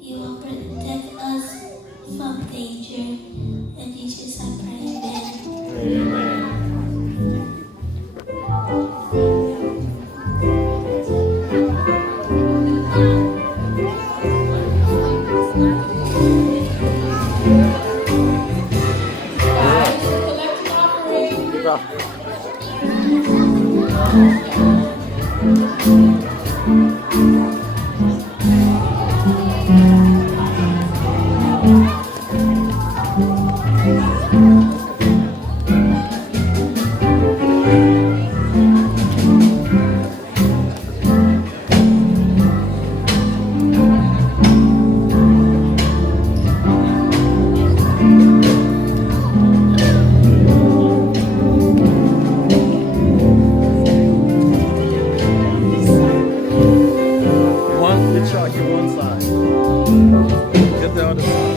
You will protect us from danger. In Jesus I pray, amen. Amen. Guys, we're collecting offering. One, get shot, get one side. Get the other side.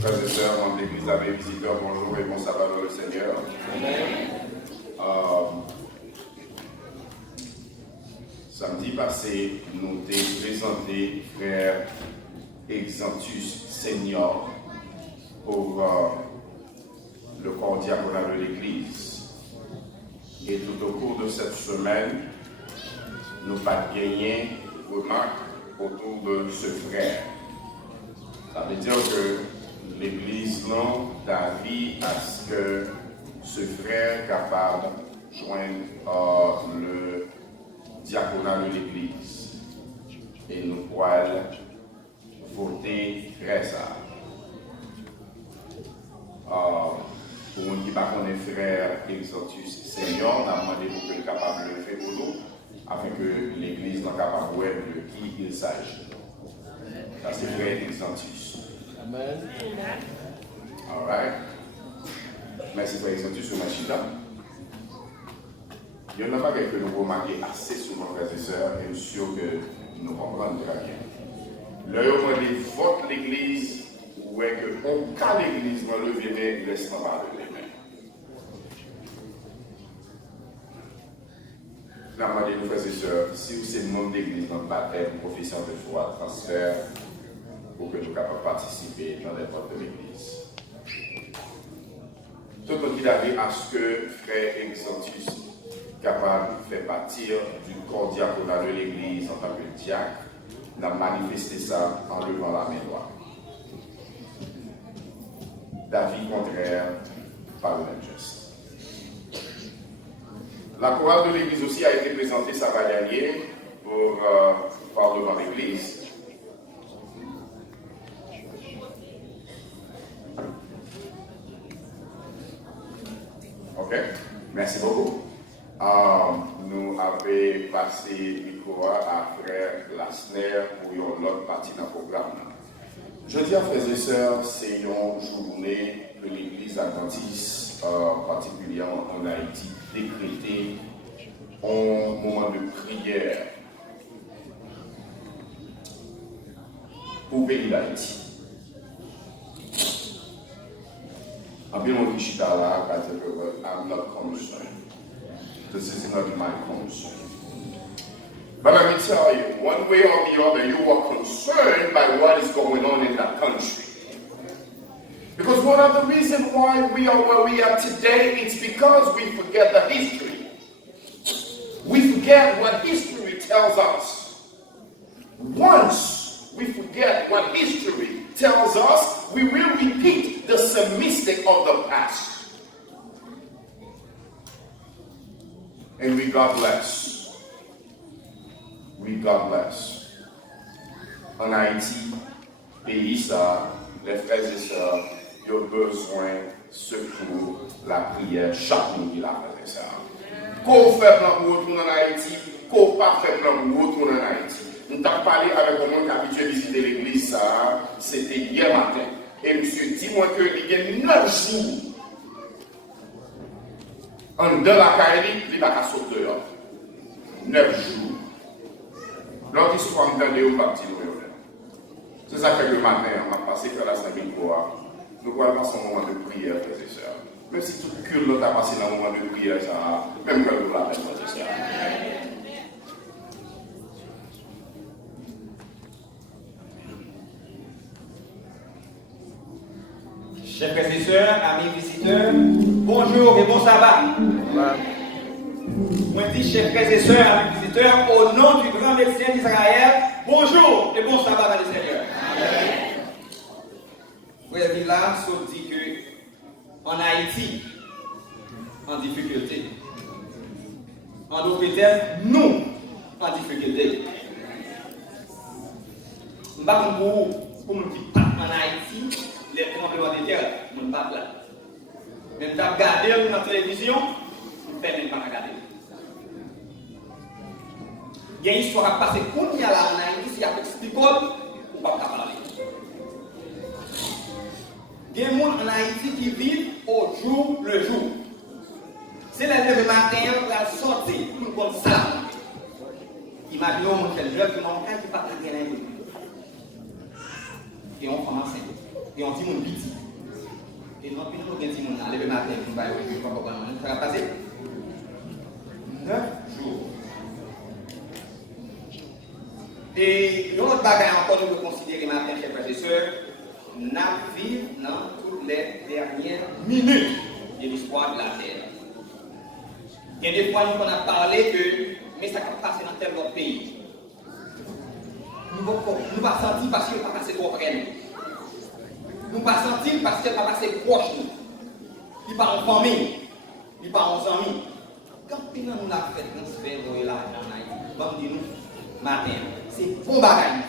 Frères et sœurs, membres de l'Église, amis, visiteurs, bonjour et bon sabbat dans le Seigneur. Samedi passé, nous avons présenté frère Exantus Senior pour le corps diaconal de l'Église. Et tout au cours de cette semaine, nous n'avons pas gagné remarque autour de ce frère. Ça veut dire que l'Église d'avis à ce que ce frère capable de joindre le diaconat de l'Église. Et nous pourrons voter frère ça. Pour nous qui ne connaissent pas frère Exantus Senior, on a demandé pour qu'il soit capable de le faire pour nous, afin que l'Église soit capable de voir de qui il s'agit. Ça c'est frère Exantus. Amen. All right. Merci frère Exantus sur ma chita. Il n'y en a pas quelque nous remarquer assez souvent, frères et sœurs, et je suis sûr que nous comprenons très bien. Là, on dit vote l'église, ou est que on cas l'église, on le vient, laisse-moi parler les mains. Là, on dit, frères et sœurs, si vous êtes membre d'église dans le baptême, profession de foi, transfert, pour que nous puissions participer dans les votes de l'église. Tout le monde qui avait à ce que frère Exantus capable de faire partir du corps diaconal de l'église en tant que diacre, n'a manifesté ça en levant la main droite. D'avis contraire, par le même geste. La chorale de l'église aussi a été présentée samedi dernier pour parler devant l'église. Ok, merci beaucoup. Nous avons passé le micro à frère Lasner pour une autre partie dans le programme. Je dis à frères et sœurs, c'est une journée que l'Église adventiste, particulièrement en Haïti, décrétée un moment de prière pour le pays d'Haïti. I've been on Ishitala, but I'm not concerned. This is not my concern. But let me tell you, one way or the other, you are concerned by what is going on in that country. Because one of the reasons why we are where we are today is because we forget the history. We forget what history tells us. Once we forget what history tells us, we will repeat the same mistake of the past. And we God bless. We God bless. En Haïti, pays ça, les frères et sœurs, ils ont besoin ce pour la prière, chaque nuit la faisait ça. Qu'on fait plan pour retourner en Haïti, qu'on pas fait plan pour retourner en Haïti. Nous avons parlé avec un monde qui a habitué à visiter l'église, ça, c'était hier matin. Et monsieur dit moi que il y a 9 jours en de la carrière, il va sauter dehors. 9 jours. Lorsqu'il se prend dans les hauts partis, c'est ça que le matin, on va passer faire la semaine pour nous allons passer un moment de prière, frères et sœurs. Même si tout le culte a passé dans un moment de prière, ça, même quand nous l'avons fait, frères et sœurs. Chers frères et sœurs, amis visiteurs, bonjour et bon sabbat. Moi dis, chers frères et sœurs, amis visiteurs, au nom du grand médecin d'Israël, bonjour et bon sabbat dans le Seigneur. Frère Villa se dit que en Haïti, en difficulté, en d'autres termes, nous en difficulté. Je ne sais pas pour nous dire en Haïti, les tremblements de terre, je ne sais pas là. Mais je regarde dans la télévision, je ne fais même pas regarder. Il y a une histoire à passer pour nous là en Haïti, si avec ce code, on ne va pas parler. Il y a des gens en Haïti qui vivent au jour le jour. C'est la levée matin, on va sortir pour comme ça. Imaginez on fait le jeu, on ne peut pas très bien. Et on commence et on dit mon petit. Et nous avons dit mon levé matin, on va y ça va passer 9 jours. Et l'autre bagaille encore, nous devons considérer matin, chers frères et sœurs, nous vivons dans toutes les dernières minutes de l'histoire de la terre. Il y a des fois, nous avons parlé que, mais ça va passer dans tel autre pays. Nous ne pouvons pas sentir parce qu'il ne va pas passer trop près nous. Nous ne pouvons pas sentir parce qu'il ne va pas passer proche nous. Il part en famille, il part en amis. Quand nous avons fait transfert de l'argent en Haïti, nous dire nous, matin, c'est bon bagage.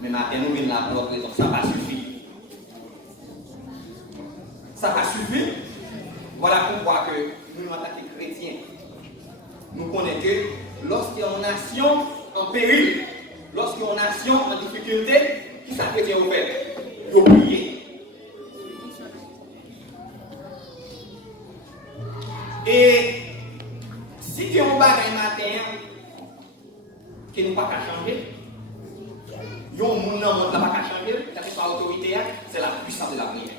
Mais matin, nous venons là pour notre raison, ça va suffire. Ça va suffire. Voilà pourquoi que nous, en tant que chrétiens, nous connaissons que lorsqu'il y a une nation en péril, lorsqu'il y a une nation en difficulté, qui ça chrétien au fait? Il faut prier. Et si tu as un bagage matin qui n'est pas qu'à changer, il y a un monde qui n'a pas qu'à changer, la puissance de l'autorité, c'est la puissance de la prière.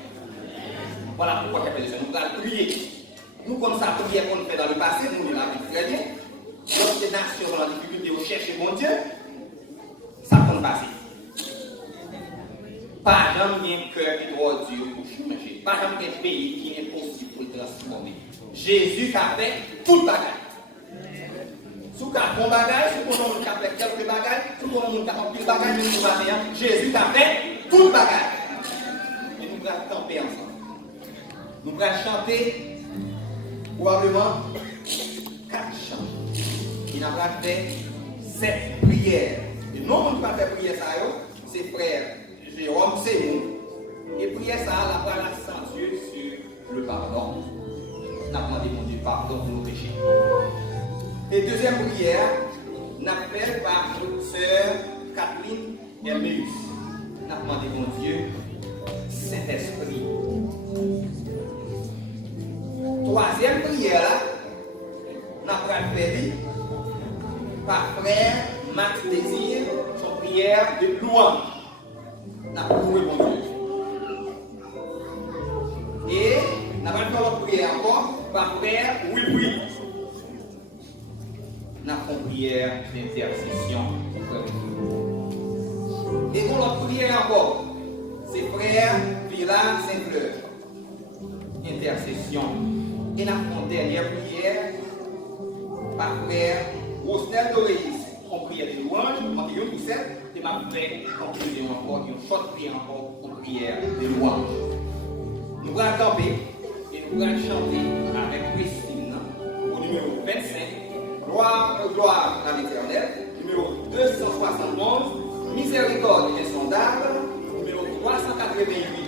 Voilà pourquoi nous allons prier. Nous, comme ça, prière qu'on fait dans le passé, nous l'avons très bien. Lorsque les nations ont la difficulté de chercher mon Dieu, ça peut passer. Pas jamais un cœur qui doit Dieu pour changer. Pas jamais un pays qui est possible pour le transformer. Jésus a fait tout le bagage. Si vous avez un bon bagage, si vous avez fait quelques bagages, si vous avez fait pile bagage, Jésus a fait tout le bagage. Et nous allons camper ensemble. Nous allons chanter probablement 4 chants. Il n'a pas fait 7 prières. Et non, on ne peut pas faire prière ça, c'est frère Jérôme, c'est nous. Et prière ça, la va l'accentuer sur le pardon. Nous avons demandé mon Dieu pardon pour nos péchés. Et deuxième prière, nous avons fait par notre sœur Catherine Herméus. Nous avons demandé mon Dieu, Saint-Esprit. Troisième prière, nous avons fait par frère Max Désir, son prière de louange. Nous avons loué mon Dieu. Et nous avons fait notre prière encore par frère Wilfried. Nous avons fait une prière d'intercession. Et pour notre prière encore, c'est frère Villa Saint-Fleur. Intercession. Et nous avons fait une dernière prière par frère Rosnel Doréis. On prière de louange, on dit une pour 7, et ma frère, on prie encore, une forte prière encore, on prière de louange. Nous allons camper et nous allons chanter avec Christine au numéro 25, gloire à l'Éternel, numéro 271, miséricorde insondable, numéro 388.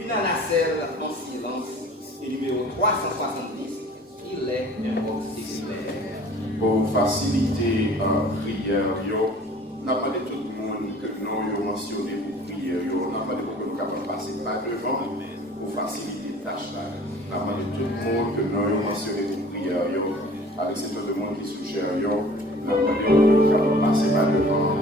Une nacelle en silence et numéro 370, il est un vote séculaire. Pour faciliter la prière, on n'a pas de tout le monde que nous avons mentionné pour prière, on n'a pas de pour que nous capables de passer par devant pour faciliter la tâche. On n'a pas de tout le monde que nous avons mentionné pour prière, avec cet autre monde qui suggère, on n'a pas de pour que nous capables de passer par devant.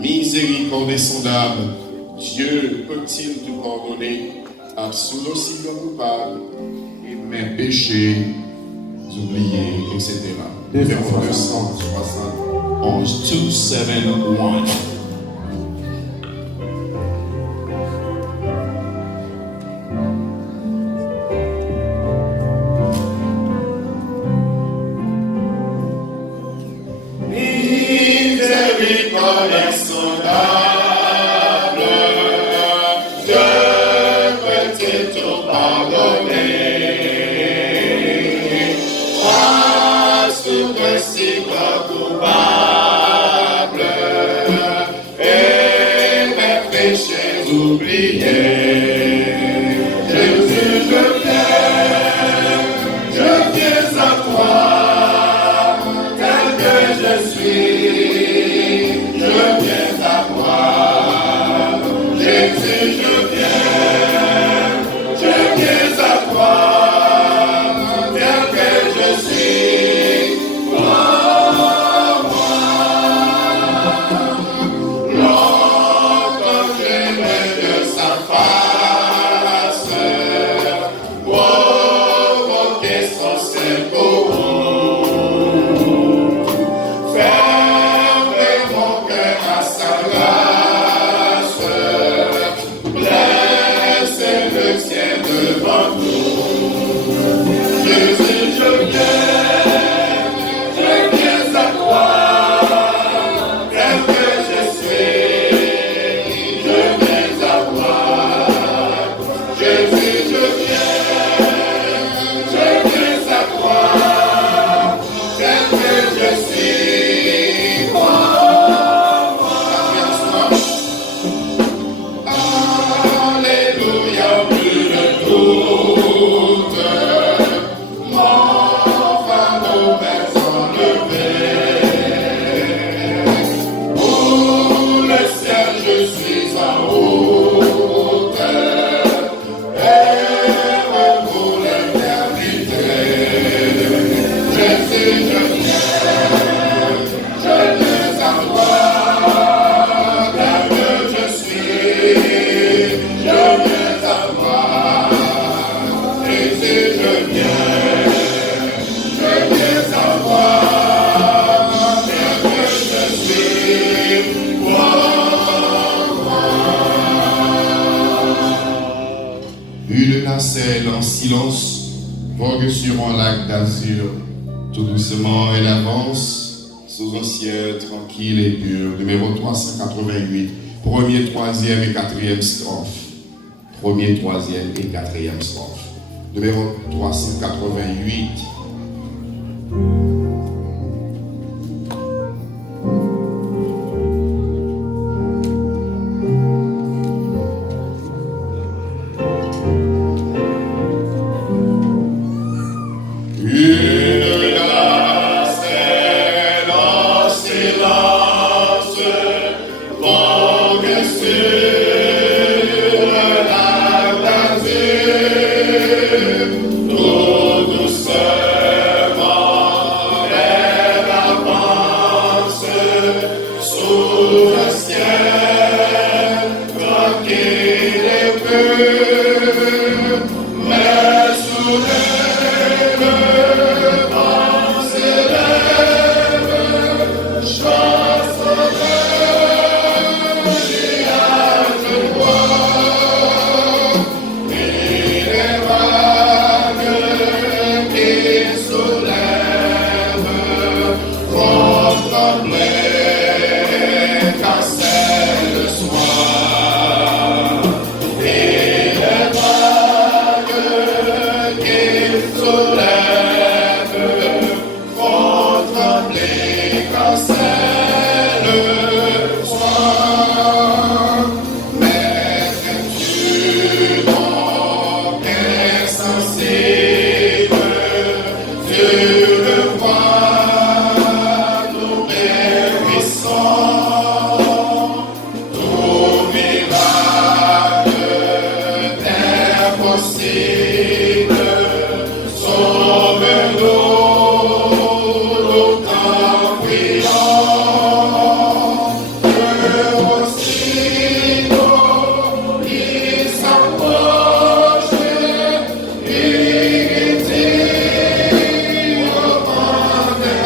Miséricorde insondable, Dieu peut-il te pardonner absolument si coupable et mes péchés oubliés, etc. Verset 271, 271. Miséricorde insondable, Dieu peut-il te pardonner si grand coupable et mes péchés oubliés. Jésus, je viens à toi, tel que je suis, je viens à toi. Jésus, je viens à toi, tel que je suis. Longtemps j'aimais de sa face, provoquer son Saint-Coron, fermer mon cœur à sa grâce, blesser le ciel devant nous. Jésus, je viens à toi, tel que je suis, je viens à toi. Jésus, je viens à toi, tel que je suis. Alléluia, plus de doute, mon fardeau m'est enlevé. Pour le ciel, je suis en route, et pour l'éternité. Jésus, je viens à toi, tel que je suis, je viens à toi. Jésus, je viens à toi, tel que je suis. Une nacelle en silence vogue sur un lac d'azur. Tout doucement, elle avance sous un ciel tranquille et pur. Numéro 388, premier, troisième et quatrième strophe. Premier, troisième et quatrième strophe. Numéro 388. Une nacelle en silence vogue sur le lac d'azur. Tout doucement, elle avance sous le ciel, tranquille et pur, mais sous le vent s'élève, chanson de nuages de bois, et les vagues qui soulèvent font trembler quand c'est le soir. Et les vagues qui soulèvent font trembler quand c'est le soir. Mais es-tu donc insensible? Tu le vois, nous périssons. Tout miracle est possible. Sauve-nous, nous t'en prions. Que aussitôt il s'approche, il tire au vent des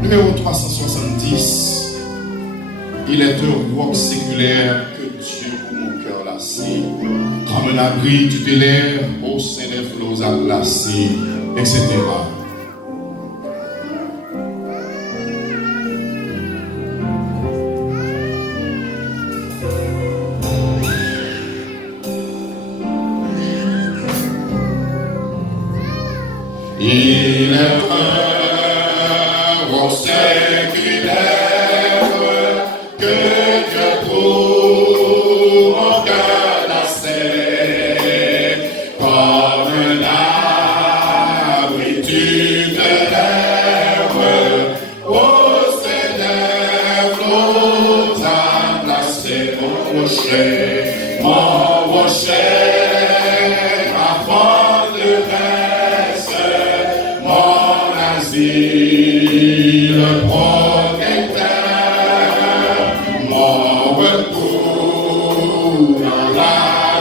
Numéro 370. Il est un roc séculaire que Dieu pour mon cœur lassé. Comme un abri tutélaire au sein des flots enlacés, etc. Il est un roc séculaire que Dieu pour mon cœur lassé, comme un abri tutélaire au sein des flots enlacés. Mon rocher, ma forteresse, mon asile protecteur, mon retour dans la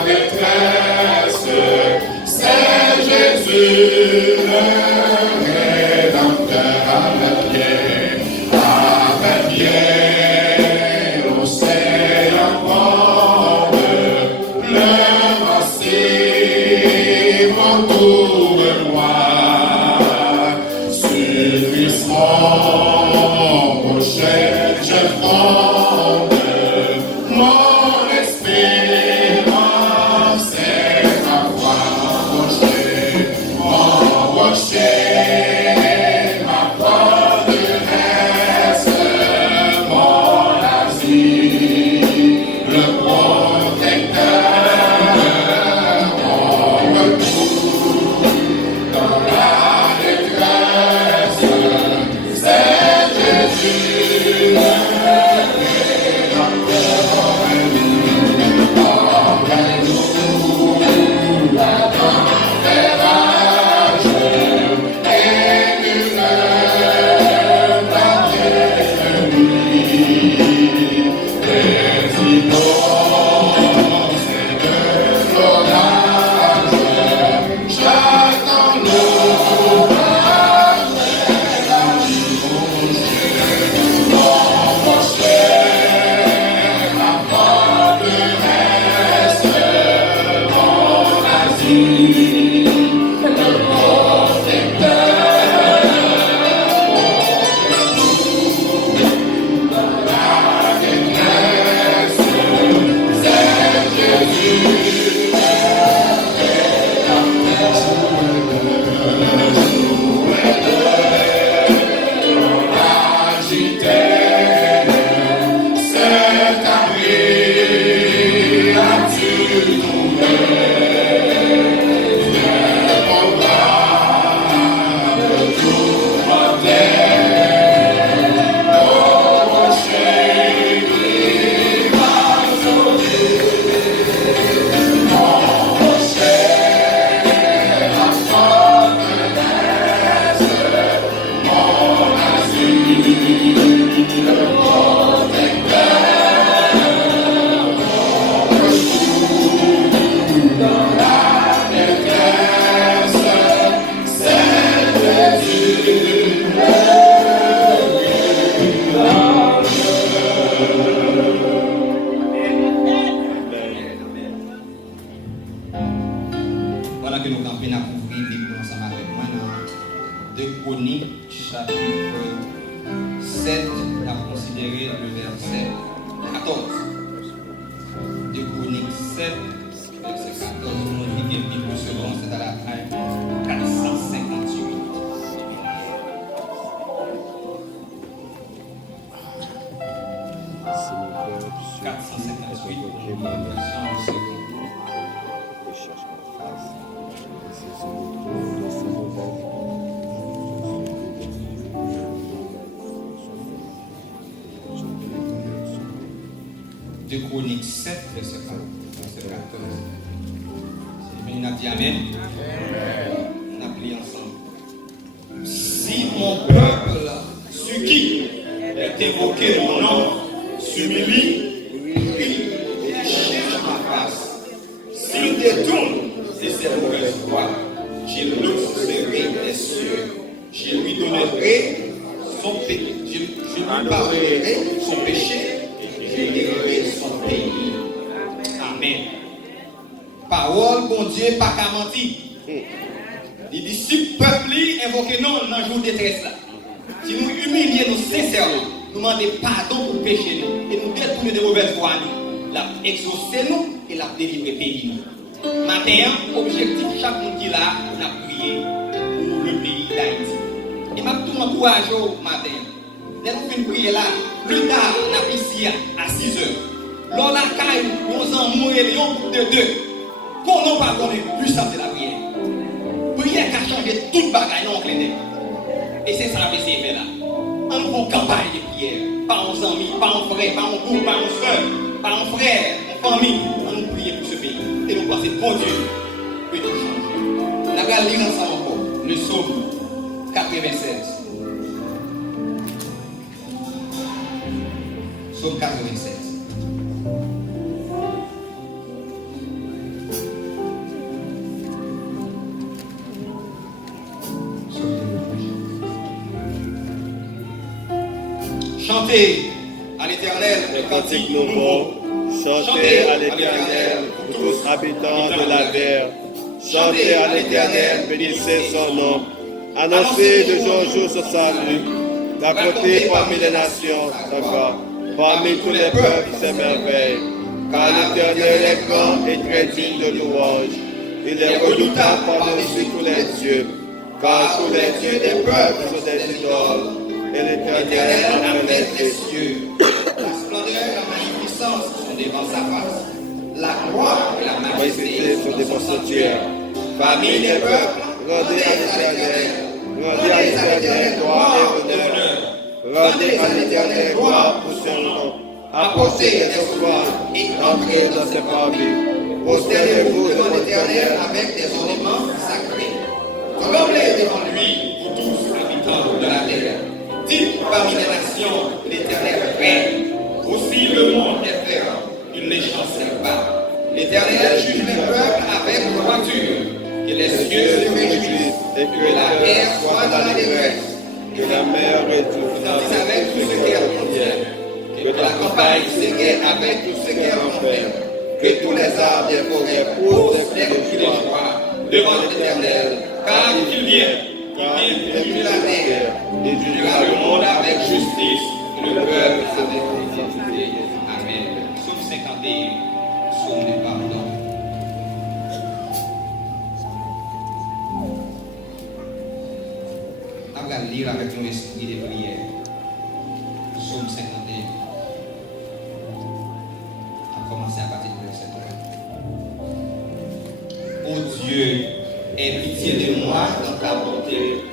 détresse, c'est Jésus le Rédempteur. Avec bien l'océan gronde, le massif autour de moi. Mon rocher, je fonde, mon espérance est ma foi. Mon rocher, ma forteresse, mon asile, le protecteur, mon retour dans la détresse. Pendant que nous campons, nous ouvrons la Bible ensemble avec moi dans 2 Chroniques, chapitre 7, nous avons considéré le verset 14. 2 Chroniques 7, verset 14. Nous lisons bien 58. De Chroniques 7, verset 14. On a dit Amen. On a prié ensemble. Si mon peuple, sur qui est évoqué mon nom, s'humilie, prie et cherche ma face, s'il détourne de ses mauvaises voies, je l'observerai des cieux, je lui donnerai son péché, je lui pardonnerai son péché. Son pays. Amen. Parole, bon Dieu, pas qu'à mentir. Les disciples peuple invoquent nous dans le jour de détresse là. Si nous humilions nous sincèrement, nous demandons pardon pour péché nous et nous détourner de mauvaises voies nous, la exaucer nous et la délivrer pays nous. Matin, objectif chaque monde qui est là, on a prié pour le pays d'Haïti. Et m'a tout encouragé au matin. Dès que nous finissons prier là, plus tard, on a ici à 6 heures. L'on a caille, on s'en mourir, on groupe de 2. Pour nous pas connaître plus ça de la prière. Prière qui a changé toute bagaille, non, clé. Et c'est ça que c'est fait là. On nous une campagne de prière. Pas en amis, pas en frère, pas en groupe, pas en soeur, pas en frère, en famille. On nous prie pour ce pays. Et nous pensons, bon Dieu, peut tout changer. On a lire ensemble encore le psaume 96. Psaume 96. Chantez à l'Éternel Les cantiques nouveaux, chantez à l'Éternel, tous habitants de la terre. Chantez à l'Éternel, bénissez son nom. Annoncez de jour en jour son salut. Racontez parmi les nations, d'accord. Parmi tous les peuples, ses merveilles. Car l'Éternel est grand et très digne de louange. Il est redoutable par-dessus tous les dieux. Car tous les dieux des peuples sont des idoles. Et l'Éternel a fait les cieux. La splendeur et la magnificence sont devant sa face. La gloire et la majesté sont devant son Dieu. Parmi les peuples, Rendez à l'Éternel, rendez à l'Éternel gloire et honneur. Rendez à l'Éternel gloire pour son nom. Apportez des offrandes et entrez dans ses parvis. Prosternez-vous devant l'Éternel avec des ornements sacrés. Tremblez devant lui, vous tous habitants de la terre. Dites parmi les nations, l'Éternel règne. Aussi le monde est ferme, il ne chancelle pas. L'Éternel juge les peuples avec droiture. Que les cieux se réjouissent et que la terre soit dans la détresse. que la mer étouffe Tandis avec tout ce qu'elle contient. Que la campagne s'égaie avec tout ce qu'elle renferme. Que tous les arbres des forêts poussent des cris de joie devant l'Éternel. Car il vient juger la terre. Il jugera le monde avec justice. Et le peuple avec identité. Amen. Psaume 51. Psaume de pardon. On va lire avec un esprit de prière. Psaume 51. On va commencer à partir du verset 1. Ô Dieu, aie pitié de moi dans ta bonté.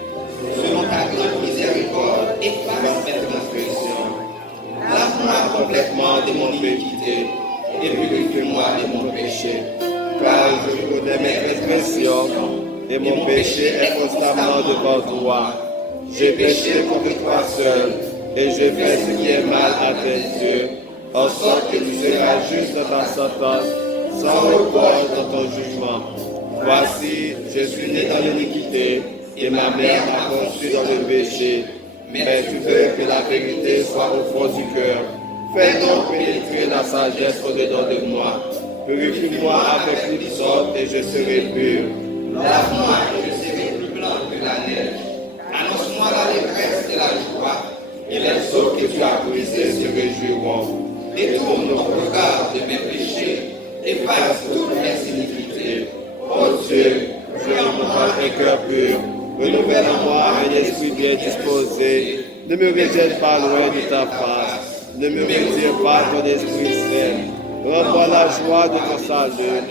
Selon ta grande miséricorde, efface mes transgressions. Lave-moi complètement de mon iniquité et purifie-moi de mon péché. car je connais mes transgressions et mon péché est constamment devant toi. J'ai péché contre toi seul et j'ai fait ce qui est mal à tes yeux, en sorte que tu seras juste dans ta sentence, sans reproche dans ton jugement. Voici, je suis né dans l'iniquité et ma mère m'a conçu dans le péché. Mais tu veux que la vérité soit au fond du cœur. Fais donc pénétrer la sagesse au-dedans de moi. Purifie-moi avec l'hysope et je serai pur. Lave-moi et je serai plus blanc que la neige. Annonce-moi la détresse et la joie. Et les eaux que tu as brisées se réjouiront. Détourne ton regard de mes péchés. Efface toutes mes iniquités. Ô Dieu, je demande un cœur pur. Renouvelle en moi un esprit bien disposé. Ne me rejette pas loin de ta face. Ne me retire pas ton esprit saint. Rends-moi la joie de ton salut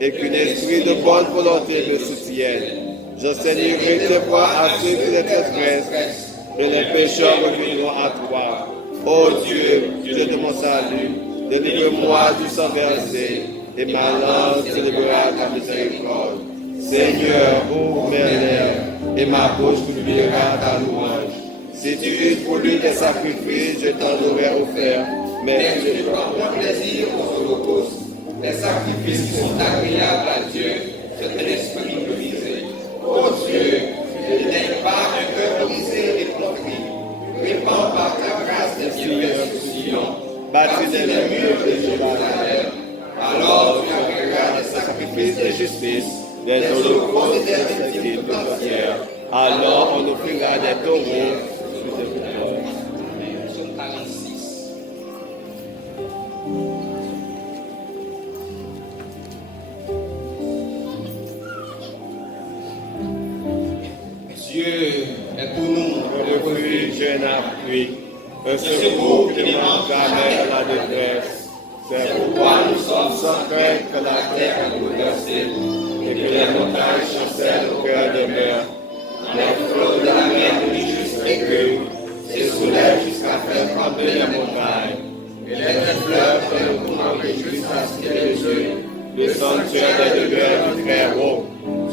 et qu'un esprit de bonne volonté me soutienne. J'enseignerai tes voies à ceux qui les transgressent et les pécheurs reviendront à toi. Ô Dieu, Dieu de mon salut, délivre-moi du sang versé et ma langue célébrera ta miséricorde. Seigneur, ouvre mes lèvres et ma bouche publiera ta louange. Si tu eusses voulu des sacrifices, je t'en aurais offert, mais je prends moins plaisir aux holocaustes. Les sacrifices qui sont agréables à Dieu, c'est un esprit brisé. Ô Dieu, ne n'aie pas un cœur brisé et contrit. Répands par ta grâce des cieux sur Sion, bâtis les murs de Jérusalem. Alors tu agréeras des sacrifices de justice, des holocaustes et des sacrifices de prière. Alors on offrira des taureaux sur tes victoires. Psaume 46. Dieu est pour nous le refuge et un appui, un secours qui ne manque jamais à la détresse. C'est pourquoi nous sommes sans crainte que la terre est bouleversée et que les montagnes chancellent au cœur des mers. Les flots de la mer nous juste recueillent, se soulèvent jusqu'à faire trembler les montagnes. Et les fleuves dans le courant réjouissent à ce les yeux, le sanctuaire des demeures du Très-Haut.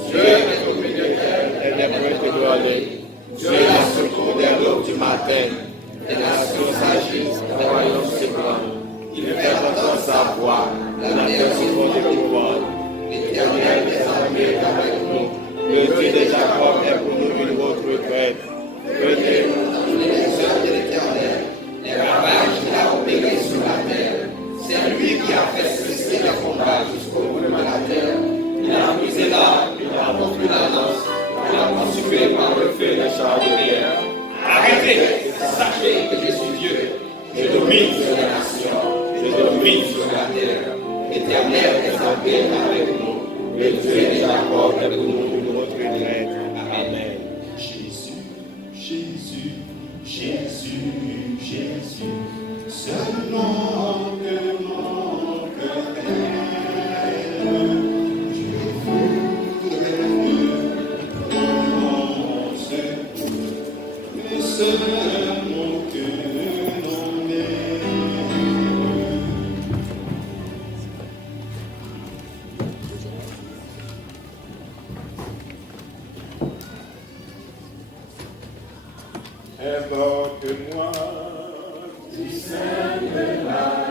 Dieu est au milieu d'elle, elle n'est point éloignée. Dieu est la secours des l'aube du matin. Les nations s'agissent, le royaume s'ébranle. Il fait entendre sa voix, la terre se fond d'épouvante. L'Éternel des armées est avec nous. Le Dieu de Jacob est pour nous une haute retraite. Venez, tous les œuvres de l'Éternel, les ravages qu'il a opérés sur la terre. C'est lui qui a fait cesser les combats jusqu'au bout de la terre. Il a brisé l'arbre, il a rompu la lance, il a consumé par le feu les chars de guerre. Arrêtez, sachez que je suis Dieu. Je domine sur les nations, je domine sur la terre. L'Éternel est avec nous. Le Dieu de Jacob est pour nous une retraite. Amen. Jésus, Jésus, Jésus, Jésus, seulement que mon cœur t'aime. Je voudrais me prononcer, mais seulement que l'on m'aime. Invoque-moi, si c'est de la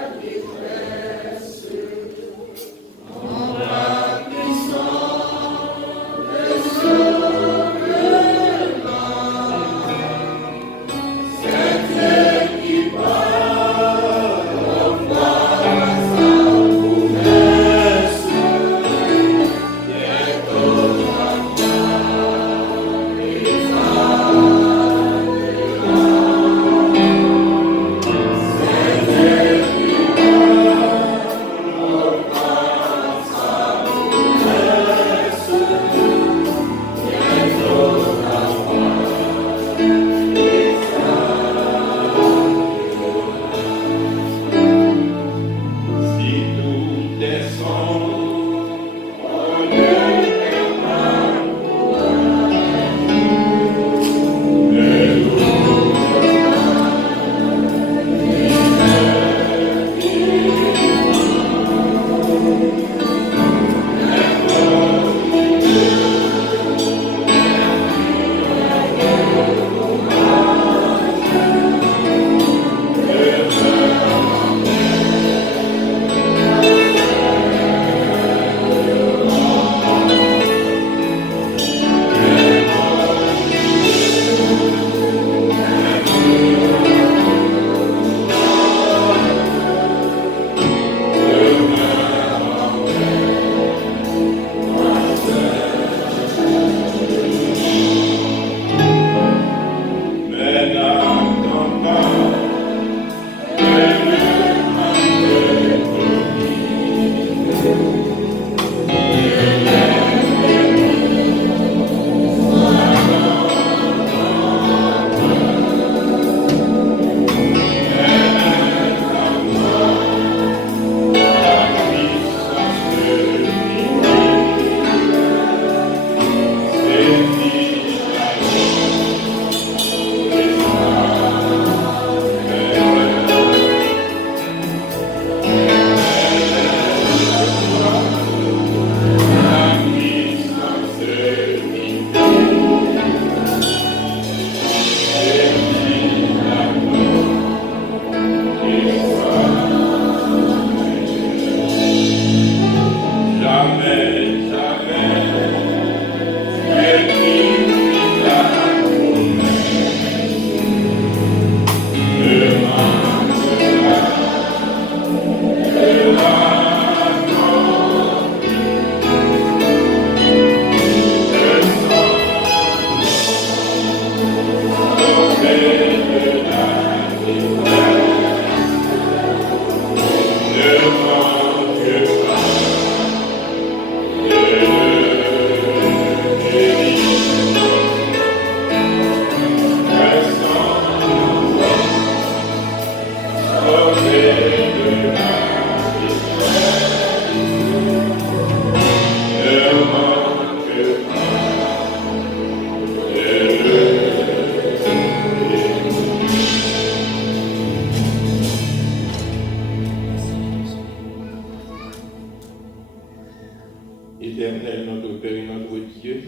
Éternel, notre Père et notre Dieu,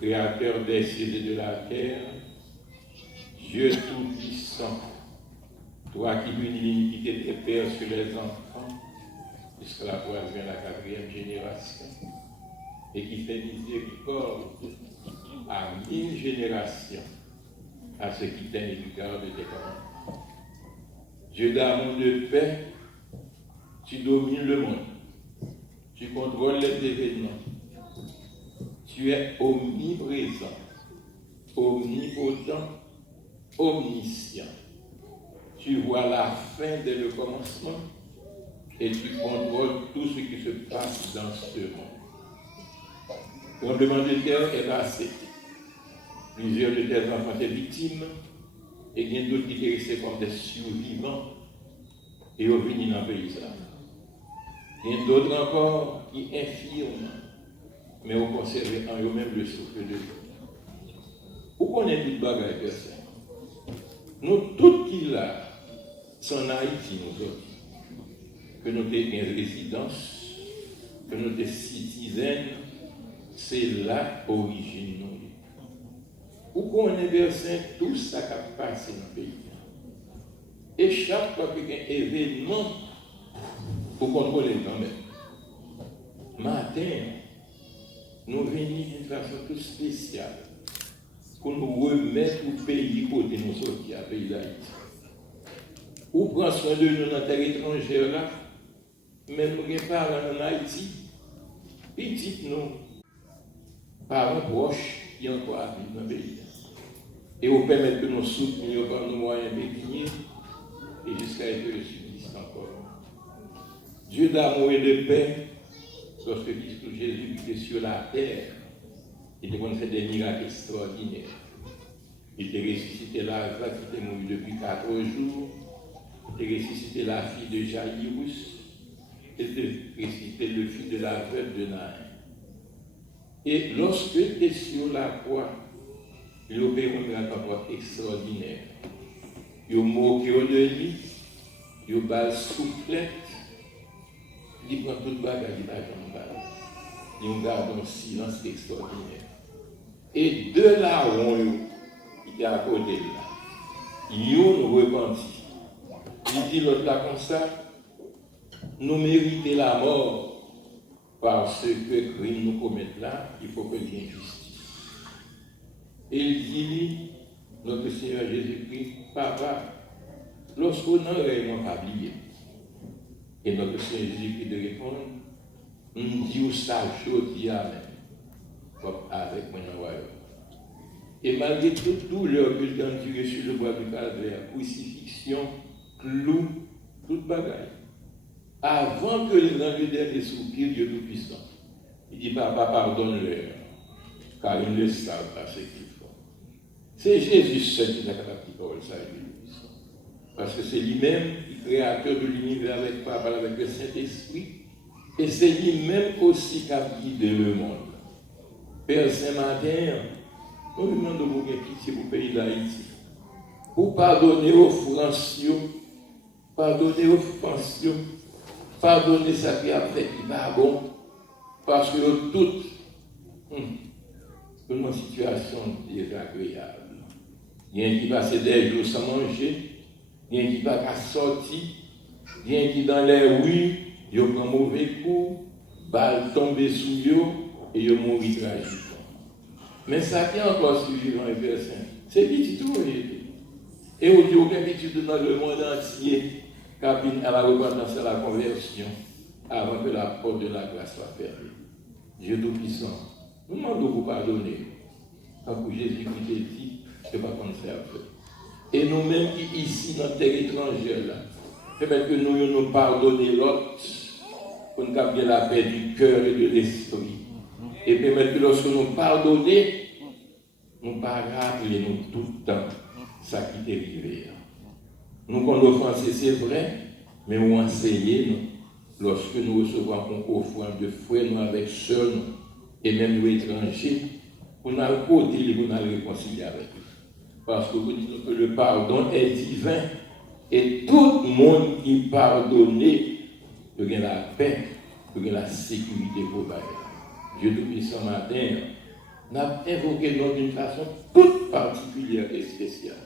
Créateur des cieux et de la terre, Dieu tout-puissant, toi qui punis l'iniquité des pères sur les enfants, jusqu'à la troisième et la quatrième génération, et qui fait miséricorde à 1000 générations à ceux qui t'aiment et qui gardent tes commandements. Dieu d'amour de paix, tu domines le monde, tu contrôles les événements, tu es omniprésent, omnipotent, omniscient. Tu vois la fin dès le commencement et tu contrôles tout ce qui se passe dans ce monde. Le tremblement de terre est passé. Plusieurs de tes enfants étaient victimes et il y a d'autres qui étaient restés comme des survivants et ont venu dans le pays. Il y a d'autres encore qui infirment, mais ont conservé en eux-mêmes le souffle de Dieu. Où qu'on est toute bagaille de ça? Nous, tout qui là, sont en Haïti, nous autres. Que nous ayons une résidence, que nous sommes citoyens, c'est là l'origine de nous. Où qu'on est versé, tout ça qui a passé dans le pays. Et chaque fois qu'il y a un événement, pour contrôler quand même. Matin, nous venons d'une façon toute spéciale pour nous remettre au pays côté nous sortir, à pays d'Haïti. Ou prendre soin de nous dans la terre étrangère là, mais nous sommes parents en Haïti, petits nous, parents proches qui ont encore à vivre dans le pays. Et vous permettre de nous soutenir par nos moyens pécuniaires et jusqu'à ce que le subsiste encore. Dieu d'amour et de paix, lorsque Jésus était sur la terre, il a fait des miracles extraordinaires. Il a ressuscité Lazare qui était mort depuis 4 jours. Il a ressuscité la fille de Jairus. Il a ressuscité le fils de la veuve de Naïm. Et lorsque il était sur la croix, il a opéré un miracle extraordinaire. Il a moqué de lui, il a bal soufflette. Il prend toute bagarre qui va dans le bal. Il garde un silence extraordinaire. Et deux larrons qui étaient à côté de là, ils ont repenti. Il dit l'autre là comme ça, nous méritons la mort parce que crime nous commettent là, il faut qu'il y ait justice. Et il dit, notre Seigneur Jésus-Christ, Papa, lorsqu'on a réellement pas oublié, et notre Seigneur Jésus-Christ de répondre, nous dit ça, je dis Amen, comme avec mon royaume. Et malgré toute douleur que j'ai endurée sur le bois du calvaire, crucifixion, clou, toute bagaille, avant que les anges derniers soupirs, Dieu Tout-Puissant, il dit, Papa, pardonne-leur, car ils ne savent pas ce qu'ils font. C'est Jésus seul qui a capable de parole, ça, parce que c'est lui-même, le créateur de l'univers avec Papa, avec le Saint-Esprit, et c'est lui-même aussi qui a guidé le monde. Père Saint-Matin, nous lui demandons de vous pitié pour le pays d'Haïti, pour pardonner aux Français, pardonner aux Français, pardonner ça qui a fait qui va bon, parce que toutes dans une situation désagréable. Il y a un qui passe des jours sans manger, il y a un qui va sortir, il y a un qui dans les rues, il prend un mauvais coup, balle tombe sous eux et il mourit tragiquement. Mais ça qui est encore suivant les personnes, c'est petit tout. Et on dit aucun petit tout dans le monde entier qui a à la repentance à la conversion avant que la porte de la grâce soit fermée. Dieu Tout-Puissant, nous demandons de vous pardonner. Quand Jésus-Christ dit, je ne vais pas qu'on faire. Et nous-mêmes qui ici dans la terre étrangère, là, permettre que nous pardonnions l'autre pour nous garder la paix du cœur et de l'esprit. Et permettre que lorsque nous pardonnons, nous ne rappelons nous tout le temps ça qui est arrivé. Nous, quand nous offensons, c'est vrai, mais nous enseignons lorsque nous recevons un offrande de frères, nous avec sœurs, et même nous étrangers, pour nous côté, pour nous réconcilier avec eux. Parce que vous dites que le pardon est divin, et tout le monde qui pardonne, il y a la paix pour la sécurité pour le Dieu depuis ce matin, nous avons invoqué l'homme d'une façon toute particulière et spéciale.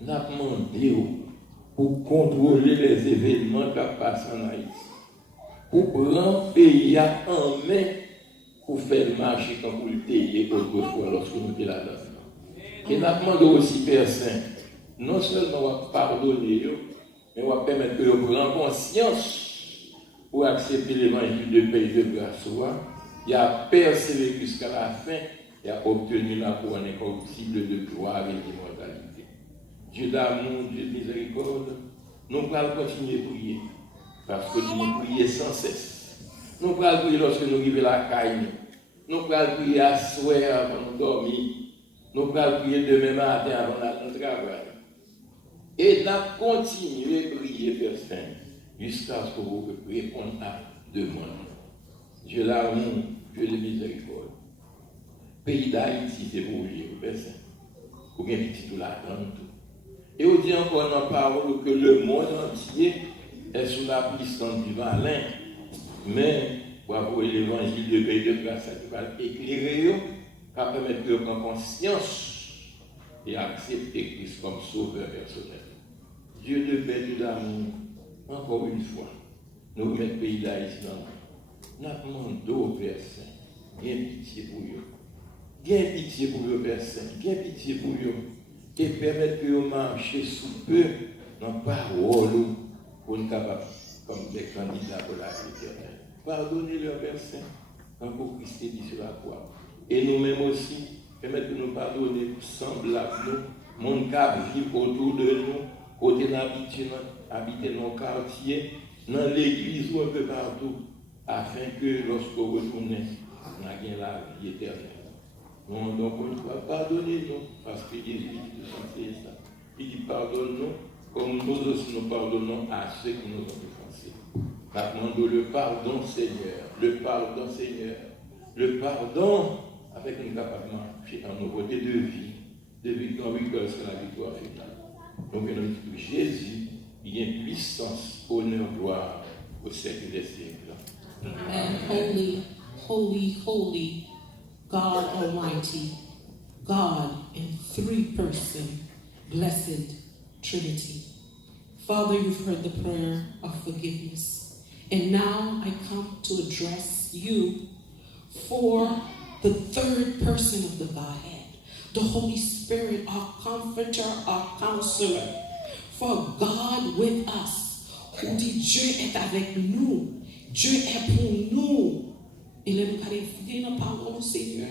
Nous avons demandé pour contrôler les événements qui passent en Haïti, pour prendre le pays en main, pour faire marcher comme vous le payer autrefois lorsque nous étions là-dedans. Et nous avons demandé aussi, Père Saint, non seulement pardonner, mais on va permettre que vous preniez conscience pour accepter l'évangile de paix et de grâce. Il a persévéré jusqu'à la fin et a obtenu la couronne incorruptible de gloire et d'immortalité. Dieu d'amour, Dieu de miséricorde, nous allons continuer à prier parce que nous prions sans cesse. Nous allons prier lorsque nous arrivons à la caille. Nous allons prier à soir avant de dormir. Nous allons prier demain matin avant d'aller au travail. Et nous continuer à prier, Père Saint, jusqu'à ce que vous répondiez à la demande. Dieu l'amour, Dieu de miséricorde. Pays d'Haïti, c'est pour vous, Père Saint. Vous avez dit tout l'attendre. Et on dit encore dans la parole que le monde entier est sous la puissance du malin. Mais, pour avoir l'évangile de paix et de grâce qui va éclairer, qui va permettre de prendre conscience et accepter Christ comme sauveur personnel. Dieu de paix et d'amour, encore une fois, nous remettons le pays d'Haïti dans nous. Nous demandons au Père Saint, bien pitié pour eux. Bien pitié pour eux, Père Saint, bien pitié pour eux. Et permettre que vous marchiez sous peu dans la parole pour nous capables, comme des candidats pour la vie éternelle. Pardonnez-leur, Père Saint, quand vous Christ est dit sur la croix. Et nous-mêmes aussi, permettre de nous pardonner, semblables nous, monde qui vit autour de nous, côté habiter dans nos quartiers, dans l'église ou un peu partout, afin que lorsque vous retournez, nous ayons la vie éternelle. Nous donc une fois, pardonnez-nous, parce que Jésus dit tout ça. Il dit pardonne-nous, comme nous aussi nous pardonnons à ceux qui nous ont offensés. Nous demandons le pardon, Seigneur, le pardon, Seigneur, le pardon avec une capacité en nouveauté de vie dans victoire sur la victoire finale. Donc, nous disons que Jésus, il y a une puissance, honneur, gloire au siècle des siècles. And holy, holy, holy, God Almighty, God in three-person, blessed Trinity. Father, you've heard the prayer of forgiveness. And now I come to address you for the third person of the Godhead, the Holy Spirit, our comforter, our counselor. For God with us. On dit Dieu est avec nous. Dieu est pour nous. Et là, nous allons faire dans la parole au Seigneur.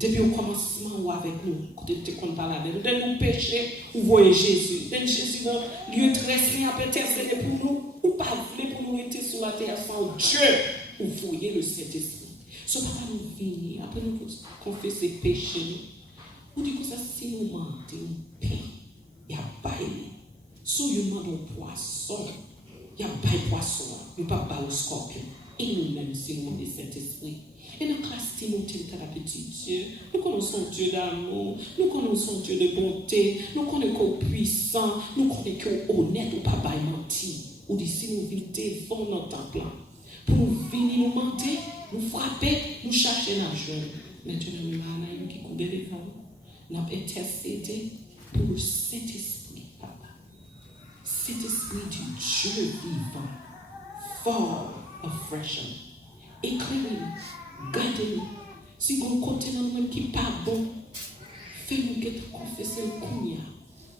Depuis au commencement, ou avec nous, quand on parle avec nous, dès nous péchés, vous voyez Jésus. Dès Jésus, un lieu très saint, a intercédé pour nous, ou pas voulu pour nous être sur la terre sans Dieu. Vous voyez le Saint-Esprit. Ce n'est pas nous venir, après nous confesser péché. Vous dites que ça, si nous mentons, pain, il y a bail. Si nous demandons poisson, il y a bail poisson, il n'y a pas de scorpion. Et nous-mêmes, c'est nous le Saint-Esprit. Et dans la classe Timothée, le petit Dieu, nous connaissons Dieu d'amour, nous connaissons Dieu de bonté, nous connaissons puissant, nous connaissons honnête ou pas menti. Ou d'ici nous venons devant notre temple. Pour nous venir nous mentir, nous frapper, nous chercher l'argent. Maintenant, nous avons qui coule devant nous. Nous avons intercédé pour le Saint-Esprit, Papa. Saint-Esprit du Dieu vivant, fall afresh. Éclairez-nous, gardez-nous. Si vous côté dans nous qui n'est pas bon, faites-nous confesser le cognac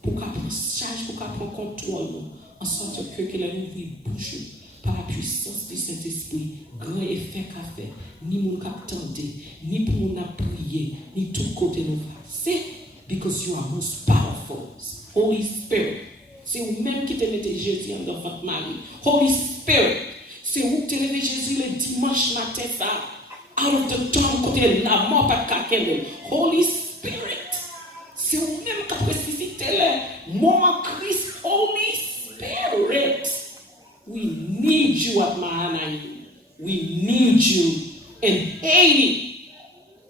pour qu'on prenne charge, pour qu'on prenne contrôle, en sorte que la nouvelle bouche par la puissance du Saint-Esprit, grand effet qu'a fait, ni mon cap tendé, ni pour mon prier, ni tout côté nous c'est because you are most powerful. Holy Spirit, c'est vous-même qui te mettez Jésus dans votre mari. Holy Spirit, c'est vous qui te levez Jésus le dimanche matin, ça, out of the tomb, côté la mort par quelqu'un. Holy Spirit, c'est vous-même qui ressuscité le moment Christ. Holy Spirit, we need you at Mahanaim. We need you in Haiti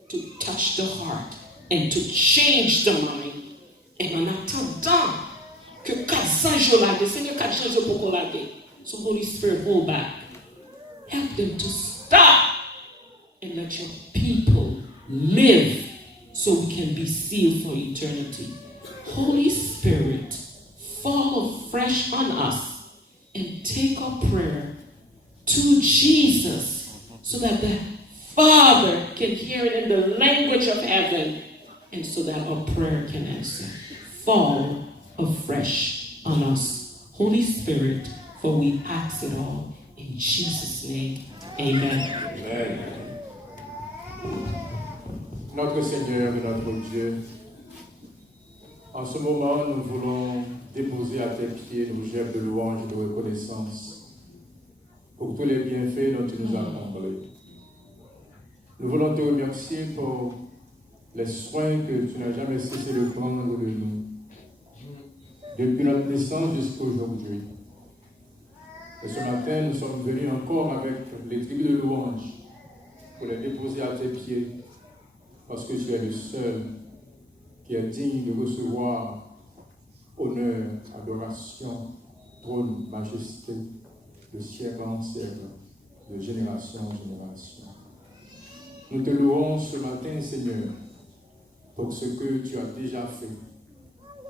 to touch the heart and to change the mind. Et en attendant que 400 jours là, le Seigneur 400 jours pour qu'on l'a. So Holy Spirit, hold back. Help like them to stop and let your people live so we can be sealed for eternity. Holy Spirit, fall afresh on us and take our prayer to Jesus so that the Father can hear it in the language of heaven and so that our prayer can answer. Fall afresh on us, Holy Spirit, for we ask it all in Jesus' name. Amen. Amen. Notre Seigneur et notre Dieu, en ce moment, nous voulons déposer à tes pieds nos gestes de louange et de reconnaissance pour tous les bienfaits dont tu nous as comblés. Nous voulons te remercier pour les soins que tu n'as jamais cessé de prendre de nous, depuis notre naissance jusqu'à aujourd'hui. Et ce matin, nous sommes venus encore avec les tribus de louange pour les déposer à tes pieds, parce que tu es le seul qui est digne de recevoir honneur, adoration, trône, majesté, de siècle en siècle, de génération en génération. Nous te louons ce matin, Seigneur, pour ce que tu as déjà fait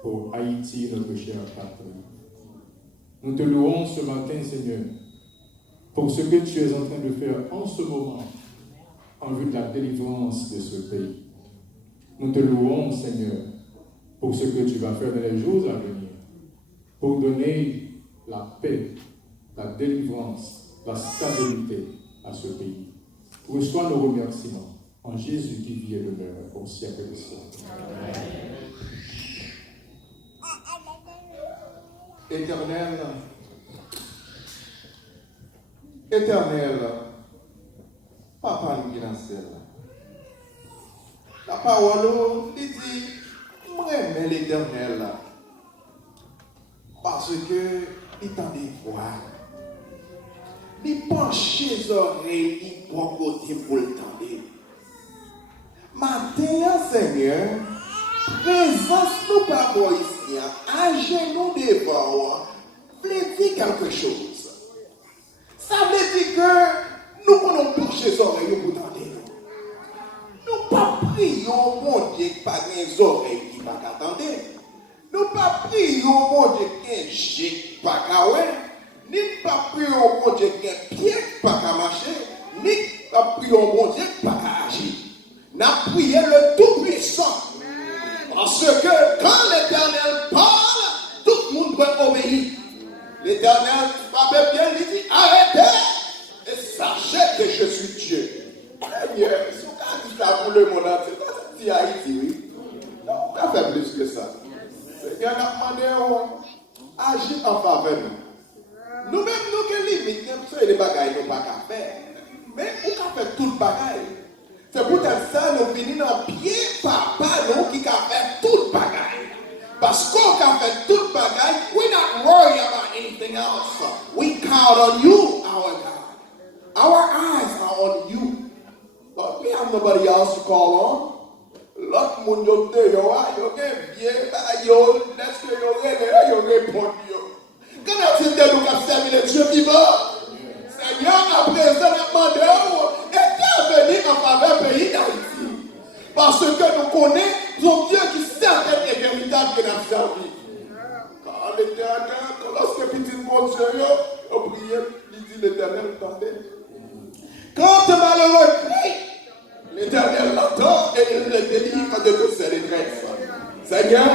pour Haïti, notre chère patrie. Nous te louons ce matin, Seigneur, pour ce que tu es en train de faire en ce moment en vue de la délivrance de ce pays. Nous te louons, Seigneur, pour ce que tu vas faire dans les jours à venir, pour donner la paix, la délivrance, la stabilité à ce pays. Reçois nos remerciements en Jésus qui vit et demeure au siècle des siècles. Éternel, Éternel, Papa nous qui dans le ciel. La parole dit, moi j'aime l'Éternel parce que il t'a des voix. Il penche les oreilles, il prend côté pour le tendre. Matin, Seigneur, présence nous pas ici, à genoux devant, veut dire quelque chose. Ça veut dire que nous pouvons pencher les oreilles pour tendre. Nous pas prions, mon Dieu, qui n'a pas les oreilles qui ne peuvent pas attendre. Nous pas prions, mon Dieu, qui n'a pas les pas ni pas prions, mon Dieu, qui n'a pas pied pas marcher, ni pas prions, mon Dieu, qui n'a pas agir. Nous avons prié le Tout-Puissant. Parce que quand l'Éternel parle, tout le monde doit obéir. L'Éternel va bien lui dire, arrêtez et sachez que je suis Dieu. Seigneur, si on a dit ça pour le monde entier, c'est Haïti, oui. Non, on va faire plus que ça. Seigneur, nous demandons agir en faveur de nous. Nous-mêmes, nous qui limite, nous sommes des bagailles, nous pas qu'à faire. Mais on peut faire tout le bagaille. C'est pour ça que nous venons dans pied papa, nous qui a fait tout le bagaille. Parce qu'on a fait tout le bagaille, we're not worried about anything else. We count on you, our God. Our eyes are on you. Lord, we have nobody else to call on. L'autre monde yo te yo bien yo laisse yo répondre yo. Quand est-ce que nous avons servi le Dieu vivant? Seigneur, à présent, nous demandons d'intervenir en faveur du pays d'Haïti. Parce que nous connaissons un Dieu qui sait et véritable que nous avons servi. Quand l'Éternel, lorsque petit mon Dieu, a prié, il dit l'Éternel, attendez. Quand le malheureux crie, l'Éternel l'entend et il le délivre de toutes ses détresses. Seigneur,